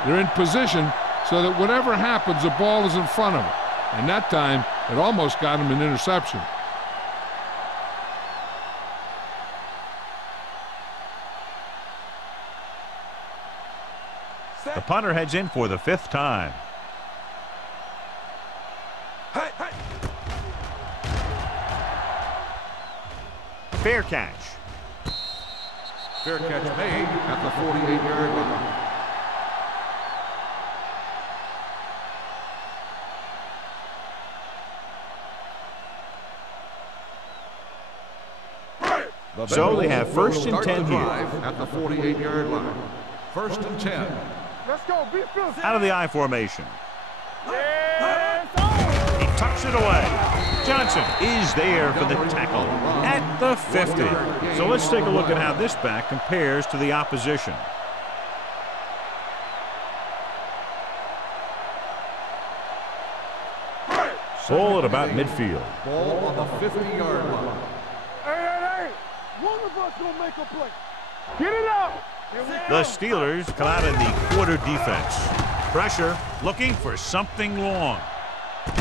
They're in position so that whatever happens, the ball is in front of them. And that time, it almost got him an interception. The punter heads in for the 5th time. Fair catch. Fair catch made at the 48-yard line. So they have 1st and 10 here. At the 48-yard line. 1st and 10. Let's go. Be fierce. Out of the I formation. Yes, He tucks it away. Johnson is there for the tackle at the 50. So let's take a look at how this back compares to the opposition. Ball at about midfield. Ball on the 50-yard line. Hey. One of us gonna make a play. Get it out. The Steelers come out in the quarter defense. Pressure, looking for something long. He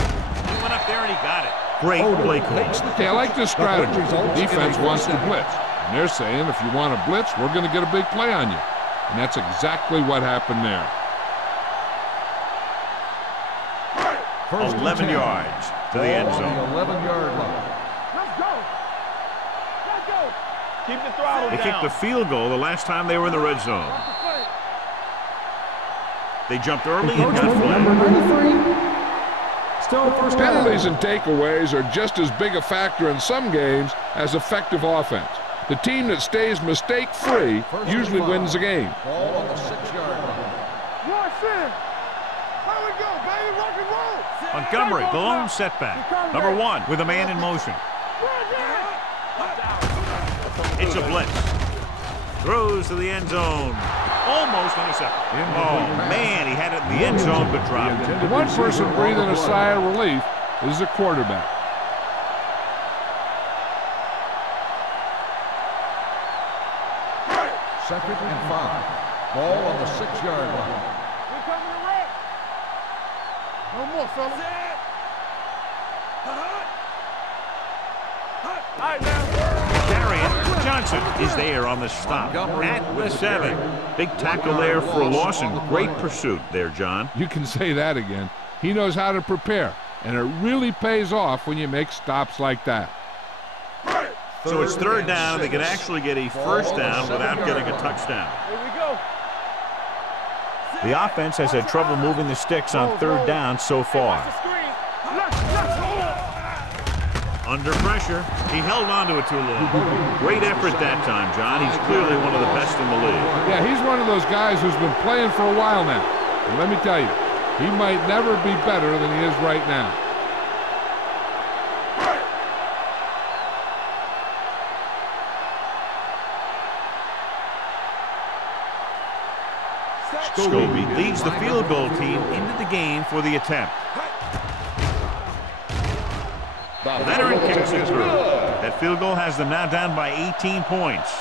went up there and he got it. Great play call. Okay, I like this strategy. The defense wants to blitz. And they're saying, if you want to blitz, we're going to get a big play on you. And that's exactly what happened there. 11 yards to the end zone. 11-yard line. Let's go. Let's go. Keep the throttle They down. kicked a field goal the last time they were in the red zone. They jumped early and got Number flagged. 93. Still first down. Penalties and takeaways are just as big a factor in some games as effective offense. The team that stays mistake-free usually wins the game. Ball on the 6-yard line. Watch it. How we go, baby? Rock and roll. Montgomery, the lone setback. Number 1 with a man in motion. It's a blitz. Throws to the end zone. Almost intercepted. Oh, man, he had it in the end zone, but dropped it. The one person breathing a sigh of relief is the quarterback. Second and 5. Ball on the 6-yard line. We're coming to wreck. No more, fellas. All right, now. Darian Johnson is there on the stop at the 7. Big tackle there for a loss and great pursuit there, John. You can say that again. He knows how to prepare, and it really pays off when you make stops like that. So it's third down, and they can actually get a first down without getting a touchdown. Here we go. The offense has had trouble moving the sticks on third down so far. Watch the screen. Look. Under pressure, he held on to it too long. Great effort that time, John. He's clearly one of the best in the league. Yeah, he's one of those guys who's been playing for a while now. And let me tell you, he might never be better than he is right now. Scobie leads the field goal team into the game for the attempt. The veteran kicks it through. That field goal has them now down by 18 points.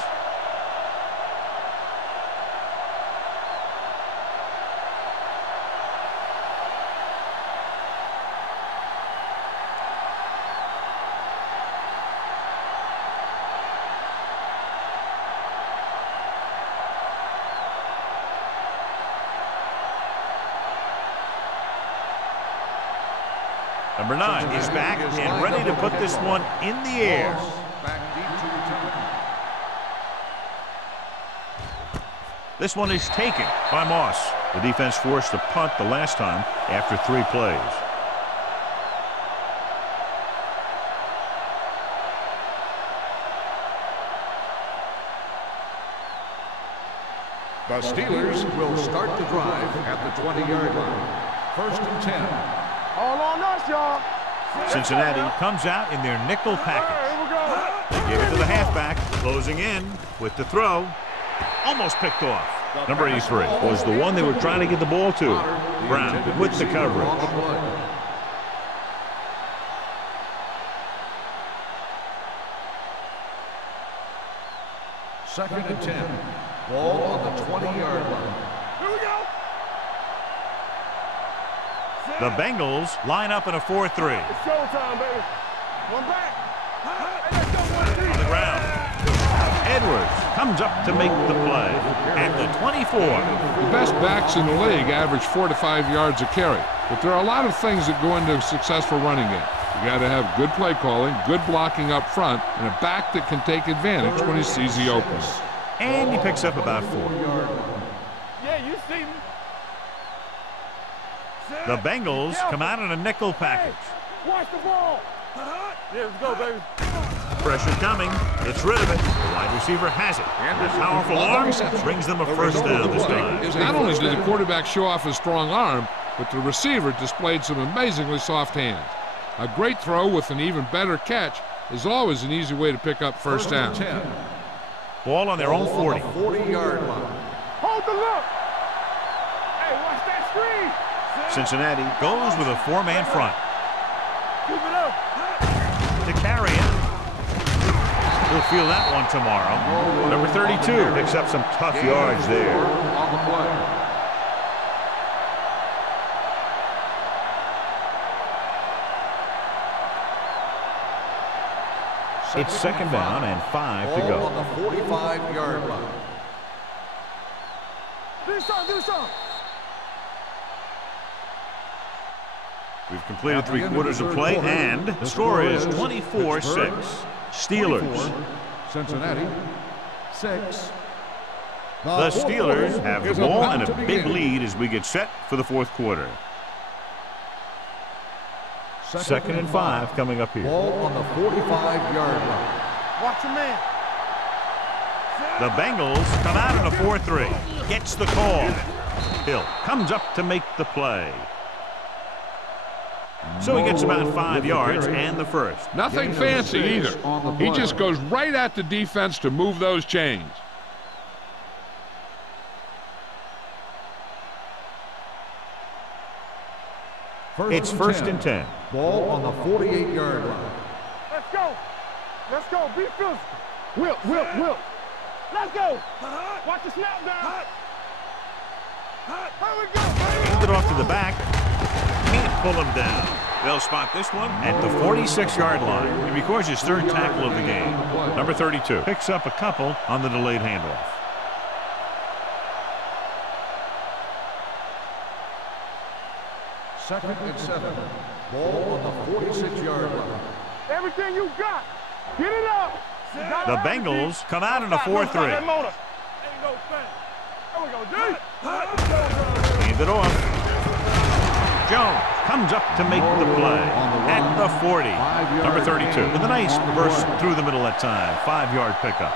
Number 9 is back and ready to put this one in the air. Back deep to return. This one is taken by Moss. The defense forced a punt the last time after 3 plays. The Steelers will start the drive at the 20-yard line. First and 10. All on us, y'all. Cincinnati comes out in their nickel package. Here we go. They give it to the halfback, closing in with the throw. Almost picked off. Number 83 was the one they were trying to get the ball to. Brown with the coverage. Second and 10. Ball on the 20-yard line. Here we go. The Bengals line up in a 4-3. It's showtime, baby. One back. Hey, let's go, 1-3. On the ground. Edwards comes up to make the play at the 24. The best backs in the league average 4 to 5 yards a carry. But there are a lot of things that go into a successful running game. You got to have good play calling, good blocking up front, and a back that can take advantage when he sees the opening. And he picks up about 4. Yeah, you see me. The Bengals come out in a nickel package. Watch the ball. Yeah, let's go, baby. Pressure coming. Gets rid of it. The wide receiver has it. And the powerful arm brings them a first down this time. Not only did the quarterback show off his strong arm, but the receiver displayed some amazingly soft hands. A great throw with an even better catch is always an easy way to pick up first down. Ball on their own 40. 40-yard line. Hold the look. Hey, watch that screen. Cincinnati goes with a 4-man front. Keep it up. To carry it. He'll feel that one tomorrow. Number 32 picks up some tough yards there. On the play. It's second down and 5 to go. On the 45-yard line. Do something. We've completed 3 quarters of play, and the score is 24-6. Steelers. Cincinnati 6. The Steelers have the ball and a big lead as we get set for the 4th quarter. Second and 5 coming up here. Ball on the 45-yard line. Watch your man. The Bengals come out in a 4-3. Gets the call. Hill comes up to make the play. So he gets about 5 yards and the first. Nothing fancy either. He just goes right at the defense to move those chains. It's first and 10. Ball on the 48-yard line. Let's go. Be physical. Will. Let's go. Watch the snap down. Here we go. Hand it off to the back. Can't pull him down. They'll spot this one at the 46-yard line. He records his 3rd tackle of the game. Number 32 picks up a couple on the delayed handoff. Second and 7. Ball on the 46-yard line. Everything you got. Get it up. The Bengals come out in a 4-3. Ain't no thing. There we go, D. Hand it off. Jones comes up to make the play at the 40. Number 32 with a nice burst through the middle that time. 5-yard pickup.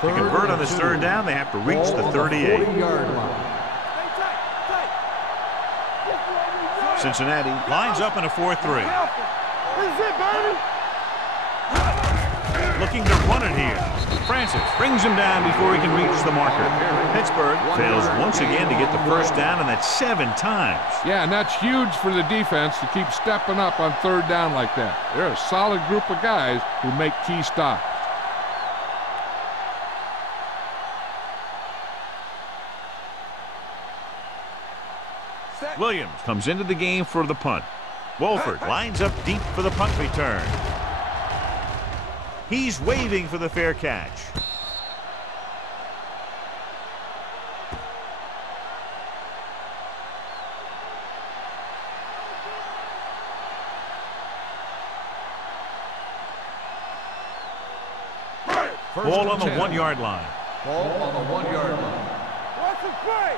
To convert on this 3rd down, they have to reach the 38. Cincinnati lines up in a 4-3. This is it, baby. Looking to run it here. Francis brings him down before he can reach the marker. Pittsburgh fails once again to get the first down, and that's 7 times. Yeah, and that's huge for the defense to keep stepping up on 3rd down like that. They're a solid group of guys who make key stops. Williams comes into the game for the punt. Wolford lines up deep for the punt return. He's waving for the fair catch. Ball on the 1-yard line. Ball on the 1-yard line. What's the play?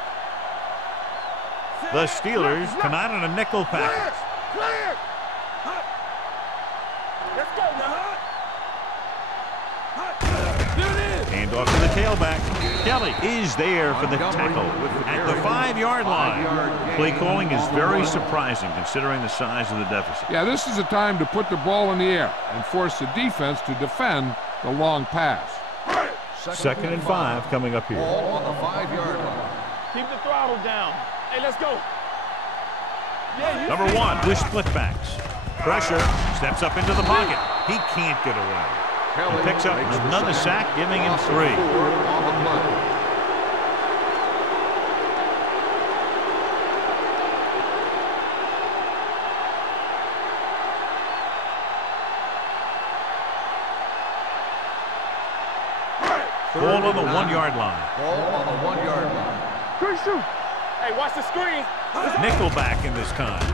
The Steelers come out in a nickel package. Clear. Let's go now. Hand off to the tailback. Kelly is there for the tackle at the 5-yard line. Play calling is very surprising considering the size of the deficit. Yeah, this is a time to put the ball in the air and force the defense to defend the long pass. Second and 5 coming up here. Ball on the 5-yard line. Keep the throttle down. Hey, let's go. Number 1 with split backs. Pressure, steps up into the pocket. He can't get away. He picks up another sack, giving him 3. On the play. Ball on the 1-yard line. Ball on the 1-yard line. Good shoot. Hey, watch the screen. Nickelback in this time.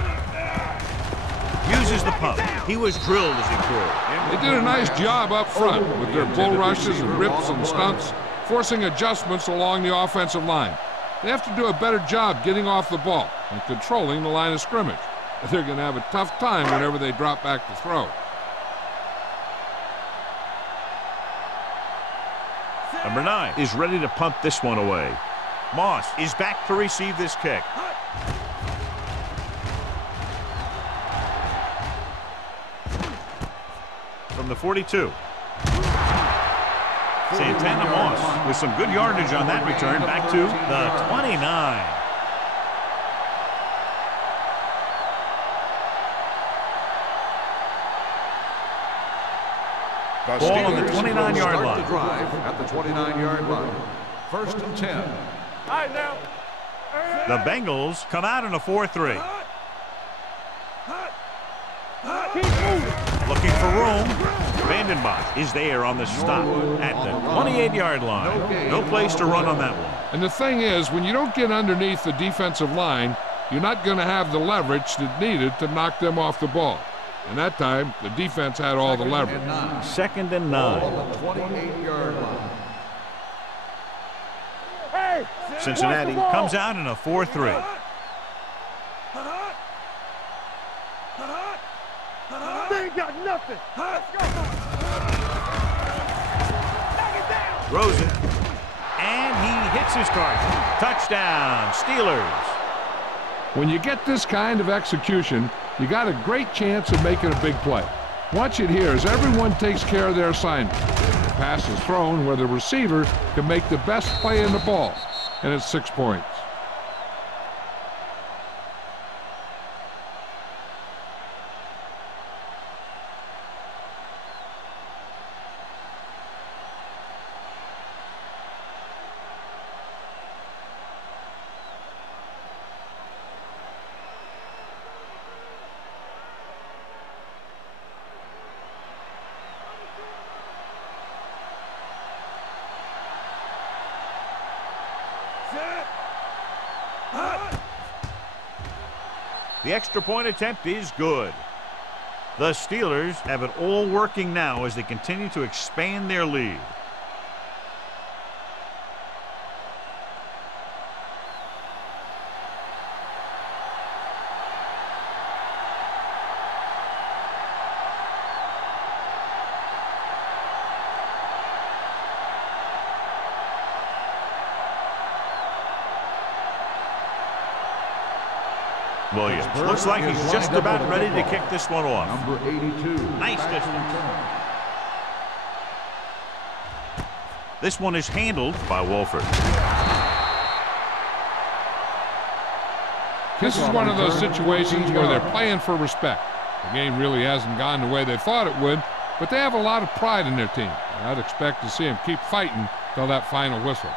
Uses the pump. He was drilled as he threw. They did a nice job up front with their bull rushes and rips and stunts, forcing adjustments along the offensive line. They have to do a better job getting off the ball and controlling the line of scrimmage. They're going to have a tough time whenever they drop back to throw. Number 9 is ready to punt this one away. Moss is back to receive this kick. From the 42. Santana Moss with some good yardage on that return back to the 29. Ball on the 29-yard line. The drive at the 29-yard line. First and 10. All right, now. The Bengals come out in a 4-3. looking for room. Vandenbach is there on the stop at the 28-yard line. No place to run on that one. And the thing is, when you don't get underneath the defensive line, you're not going to have the leverage that's needed to knock them off the ball. And that time, the defense had all the leverage. 2nd and 9. On the 28-yard line. Hey, Cincinnati comes out in a 4-3. They ain't got nothing. Let's go. Knock it down. Throws it. And he hits his target. Touchdown, Steelers. When you get this kind of execution, you got a great chance of making a big play. Watch it here as everyone takes care of their assignment. The pass is thrown where the receiver can make the best play in the ball, and it's 6 points. The extra point attempt is good. The Steelers have it all working now as they continue to expand their lead. Williams looks like he's just about ready to kick this one off. Number 82. Nice distance. This one is handled by Wolford. This is one of those situations where they're playing for respect. The game really hasn't gone the way they thought it would, but they have a lot of pride in their team. And I'd expect to see them keep fighting till that final whistle.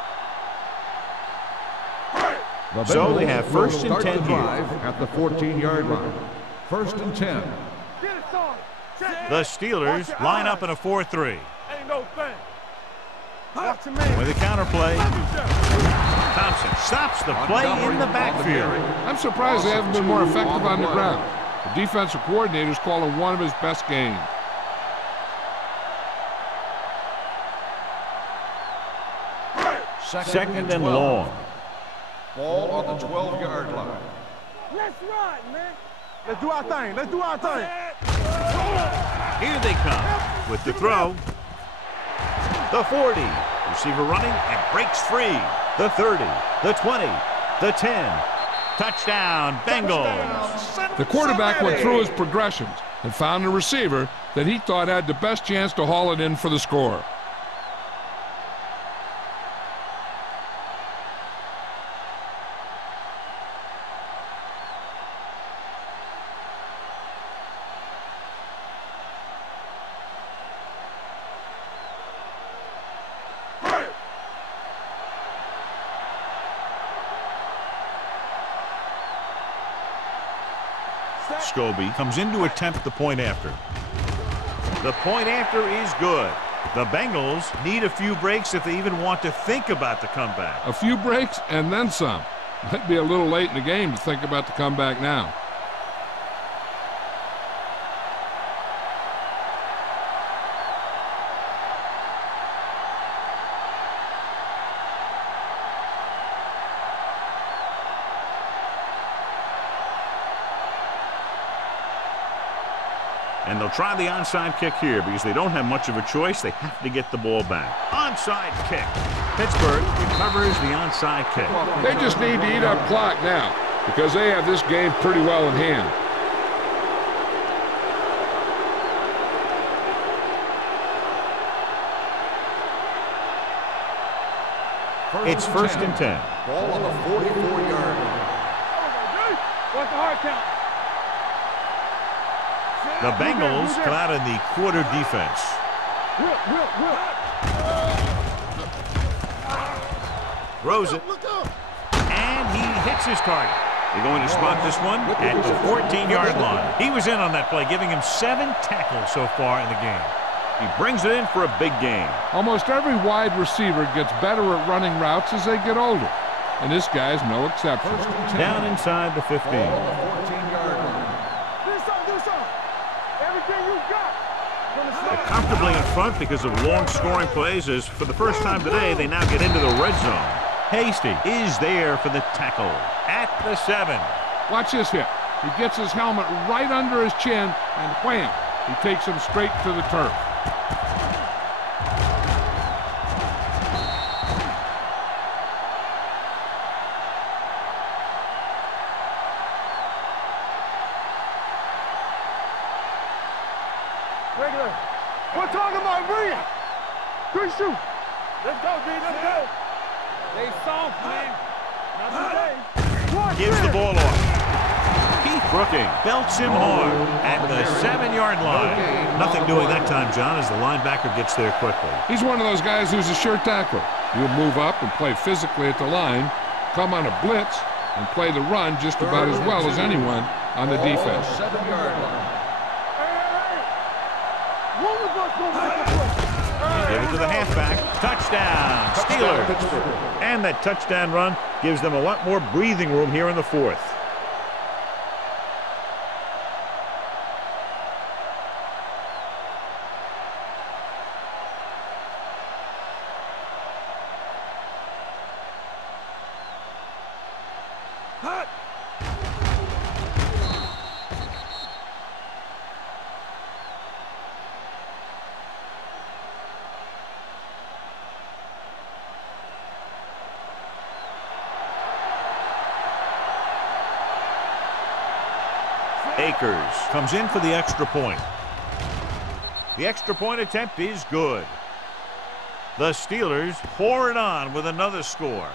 So they have 1st and 10 here. At the 14-yard line. 1st and 10. Get it started. The Steelers line up in a 4-3. Ain't no thing. Watch your man. With a counterplay, Thompson stops the play in the backfield. I'm surprised they haven't been more effective on the ground. The defensive coordinator's calling one of his best games. Second and long. Ball on the 12-yard line. Let's ride, man. Let's do our thing. Let's do our thing. Here they come with the throw. The 40. Receiver running and breaks free. The 30. The 20. The 10. Touchdown, Bengals. The quarterback went through his progressions and found a receiver that he thought had the best chance to haul it in for the score. Scobie comes in to attempt the point after. The point after is good. The Bengals need a few breaks if they even want to think about the comeback. A few breaks and then some. Might be a little late in the game to think about the comeback now. And they'll try the onside kick here because they don't have much of a choice. They have to get the ball back. Onside kick. Pittsburgh recovers the onside kick. They just need to eat up clock now because they have this game pretty well in hand. It's 1st and 10. Ball on the 44-yard line. What's the hard count? The Bengals come out in the quarter defense. Throws it. And he hits his target. They're going to spot this one at the 14-yard line. He was in on that play, giving him 7 tackles so far in the game. He brings it in for a big gain. Almost every wide receiver gets better at running routes as they get older, and this guy's no exception. Down inside the 15. 14-yard line. Do something. Everything you got. They're comfortably in front because of long scoring plays, as for the first time today, they now get into the red zone. Hasty is there for the tackle at the 7. Watch this hit. He gets his helmet right under his chin, and wham, he takes him straight to the turf. Regular. We're talking about bring it. Good shoot. Let's go, D. Let's go. They soft, man. Not today. Gives the ball off. Keith Brooking belts him hard at the 7-yard line. Nothing doing that time, John, as the linebacker gets there quickly. He's one of those guys who's a sure tackler. He'll move up and play physically at the line, come on a blitz, and play the run just about as well as anyone on the defense. 7-yard line. Give it to the halfback. Touchdown, Steelers. And that touchdown run gives them a lot more breathing room here in the 4th. Akers comes in for the extra point. The extra point attempt is good. The Steelers pour it on with another score.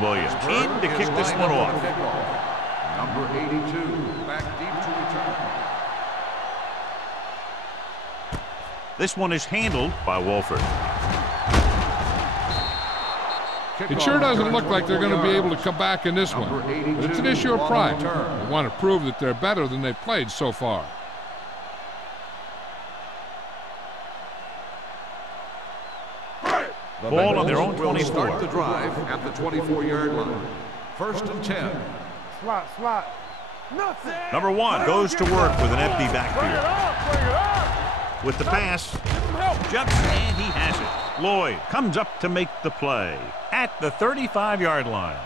Williams in to kick this one off. Number 82, back deep to return. This one is handled by Wolford. It sure doesn't look like they're going to be able to come back in this one, but it's an issue of pride. They want to prove that they're better than they've played so far. Ball on their own 24. Start the drive at the 24-yard line. 1st and 10. Slot. Nothing. Number 1 goes to work with an empty backfield. With the pass, jumps and he has it. Lloyd comes up to make the play at the 35-yard line.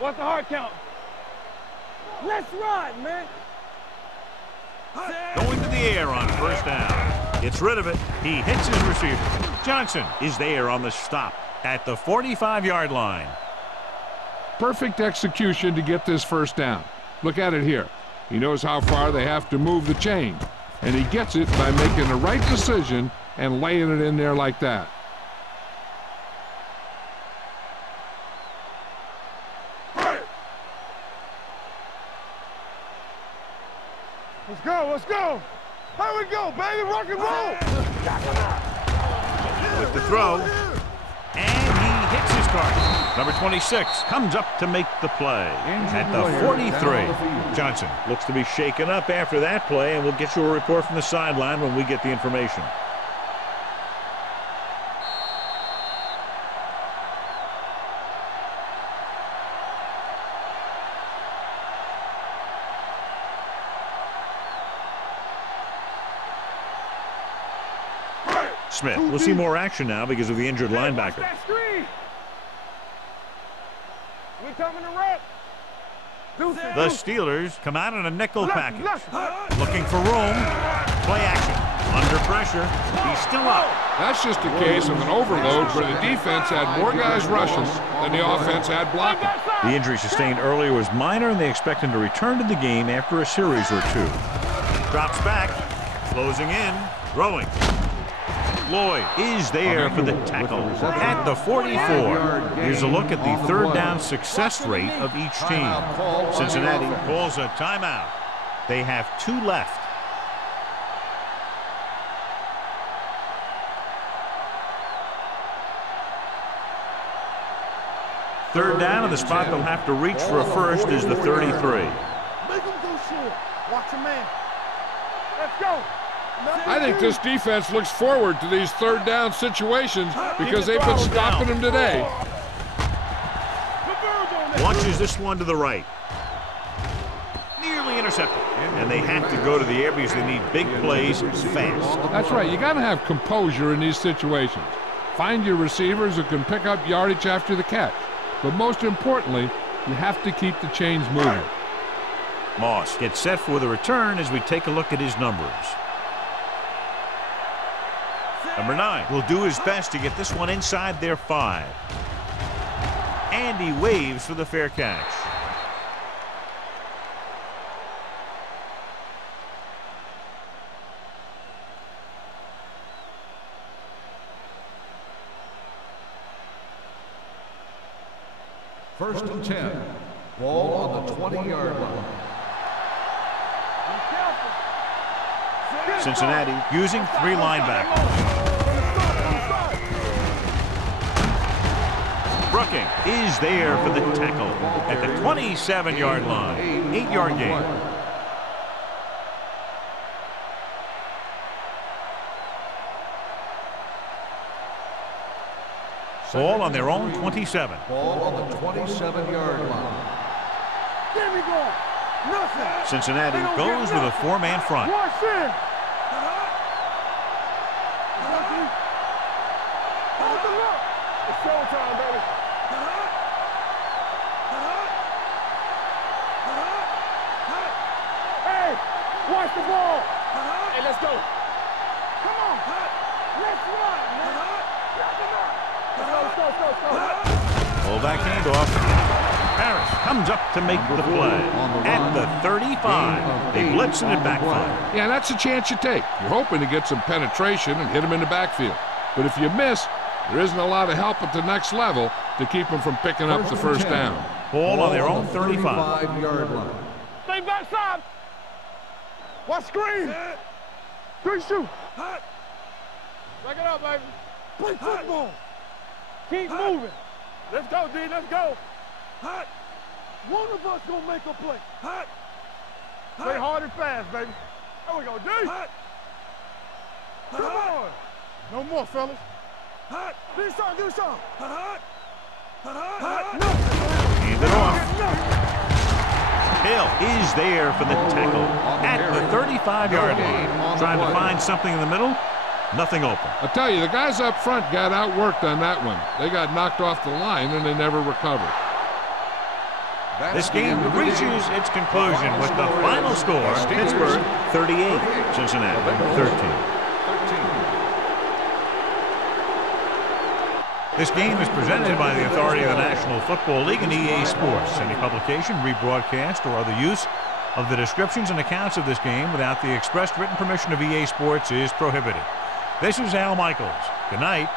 What's the hard count? Let's ride, man. Going to the air on 1st down. Gets rid of it. He hits his receiver. Johnson is there on the stop at the 45-yard line. Perfect execution to get this 1st down. Look at it here. He knows how far they have to move the chain, and he gets it by making the right decision and laying it in there like that. Let's go. Here we go, baby. Rock and roll. With the throw. And he hits his target. Number 26 comes up to make the play at the 43. Johnson looks to be shaken up after that play, and we'll get you a report from the sideline when we get the information. Smith. We'll see more action now because of the injured linebacker. We coming to rep. The Steelers come out in a nickel package. Looking for room. Play action. Under pressure. He's still up. That's just a case of an overload where the defense had more guys rushing than the offense had blocking. The injury sustained earlier was minor, and they expect him to return to the game after a series or two. Drops back. Closing in. Throwing. Lloyd is there for the tackle at the 44. Here's a look at the third down success rate of each team. Cincinnati calls a timeout. They have 2 left. Third down, and the spot they'll have to reach for a first is the 33. Make him go short. Watch a man. Let's go. I think this defense looks forward to these third down situations because they've been stopping them today. Launches this one to the right. Nearly intercepted. And they have to go to the air because they need big plays fast. That's right. You got to have composure in these situations. Find your receivers who can pick up yardage after the catch. But most importantly, you have to keep the chains moving. Moss gets set for the return as we take a look at his numbers. Number 9 will do his best to get this one inside their 5. And he waves for the fair catch. First and 10. Ball on the 20-yard line. Cincinnati using 3 linebackers. Brooking is there for the tackle at the 27-yard line. 8-yard gain. Ball on their own 27. Ball on the 27-yard line. There we go. Nothing. Cincinnati goes with a 4-man front. Watch in. It's showtime, baby. Hey, watch the ball. Hey, let's go. Come on. Let's run, man. Let's go. Pull back handoff. Harris comes up to make the play at the 35. They blitz and it backfire. Yeah, that's a chance you take. You're hoping to get some penetration and hit them in the backfield. But if you miss, there isn't a lot of help at the next level to keep them from picking up the first down. Ball on their own 35. 35-yard line. Stay backside. Watch screen. 3 shoot. Back it up, baby. Play football. Keep moving. Let's go, D. Let's go. One of us gonna make a play. Play hard and fast, baby. There we go, D. Come on. No more, fellas. Do something, do something. Hand it off. Hill is there for the tackle at the 35-yard line. Trying to find something in the middle. Nothing open. I tell you, the guys up front got outworked on that one. They got knocked off the line and they never recovered. This game reaches its conclusion with the final score: Pittsburgh 38, Cincinnati 13. This game is presented by the authority of the National Football League and EA Sports. Any publication, rebroadcast, or other use of the descriptions and accounts of this game without the expressed written permission of EA Sports is prohibited. This is Al Michaels. Good night.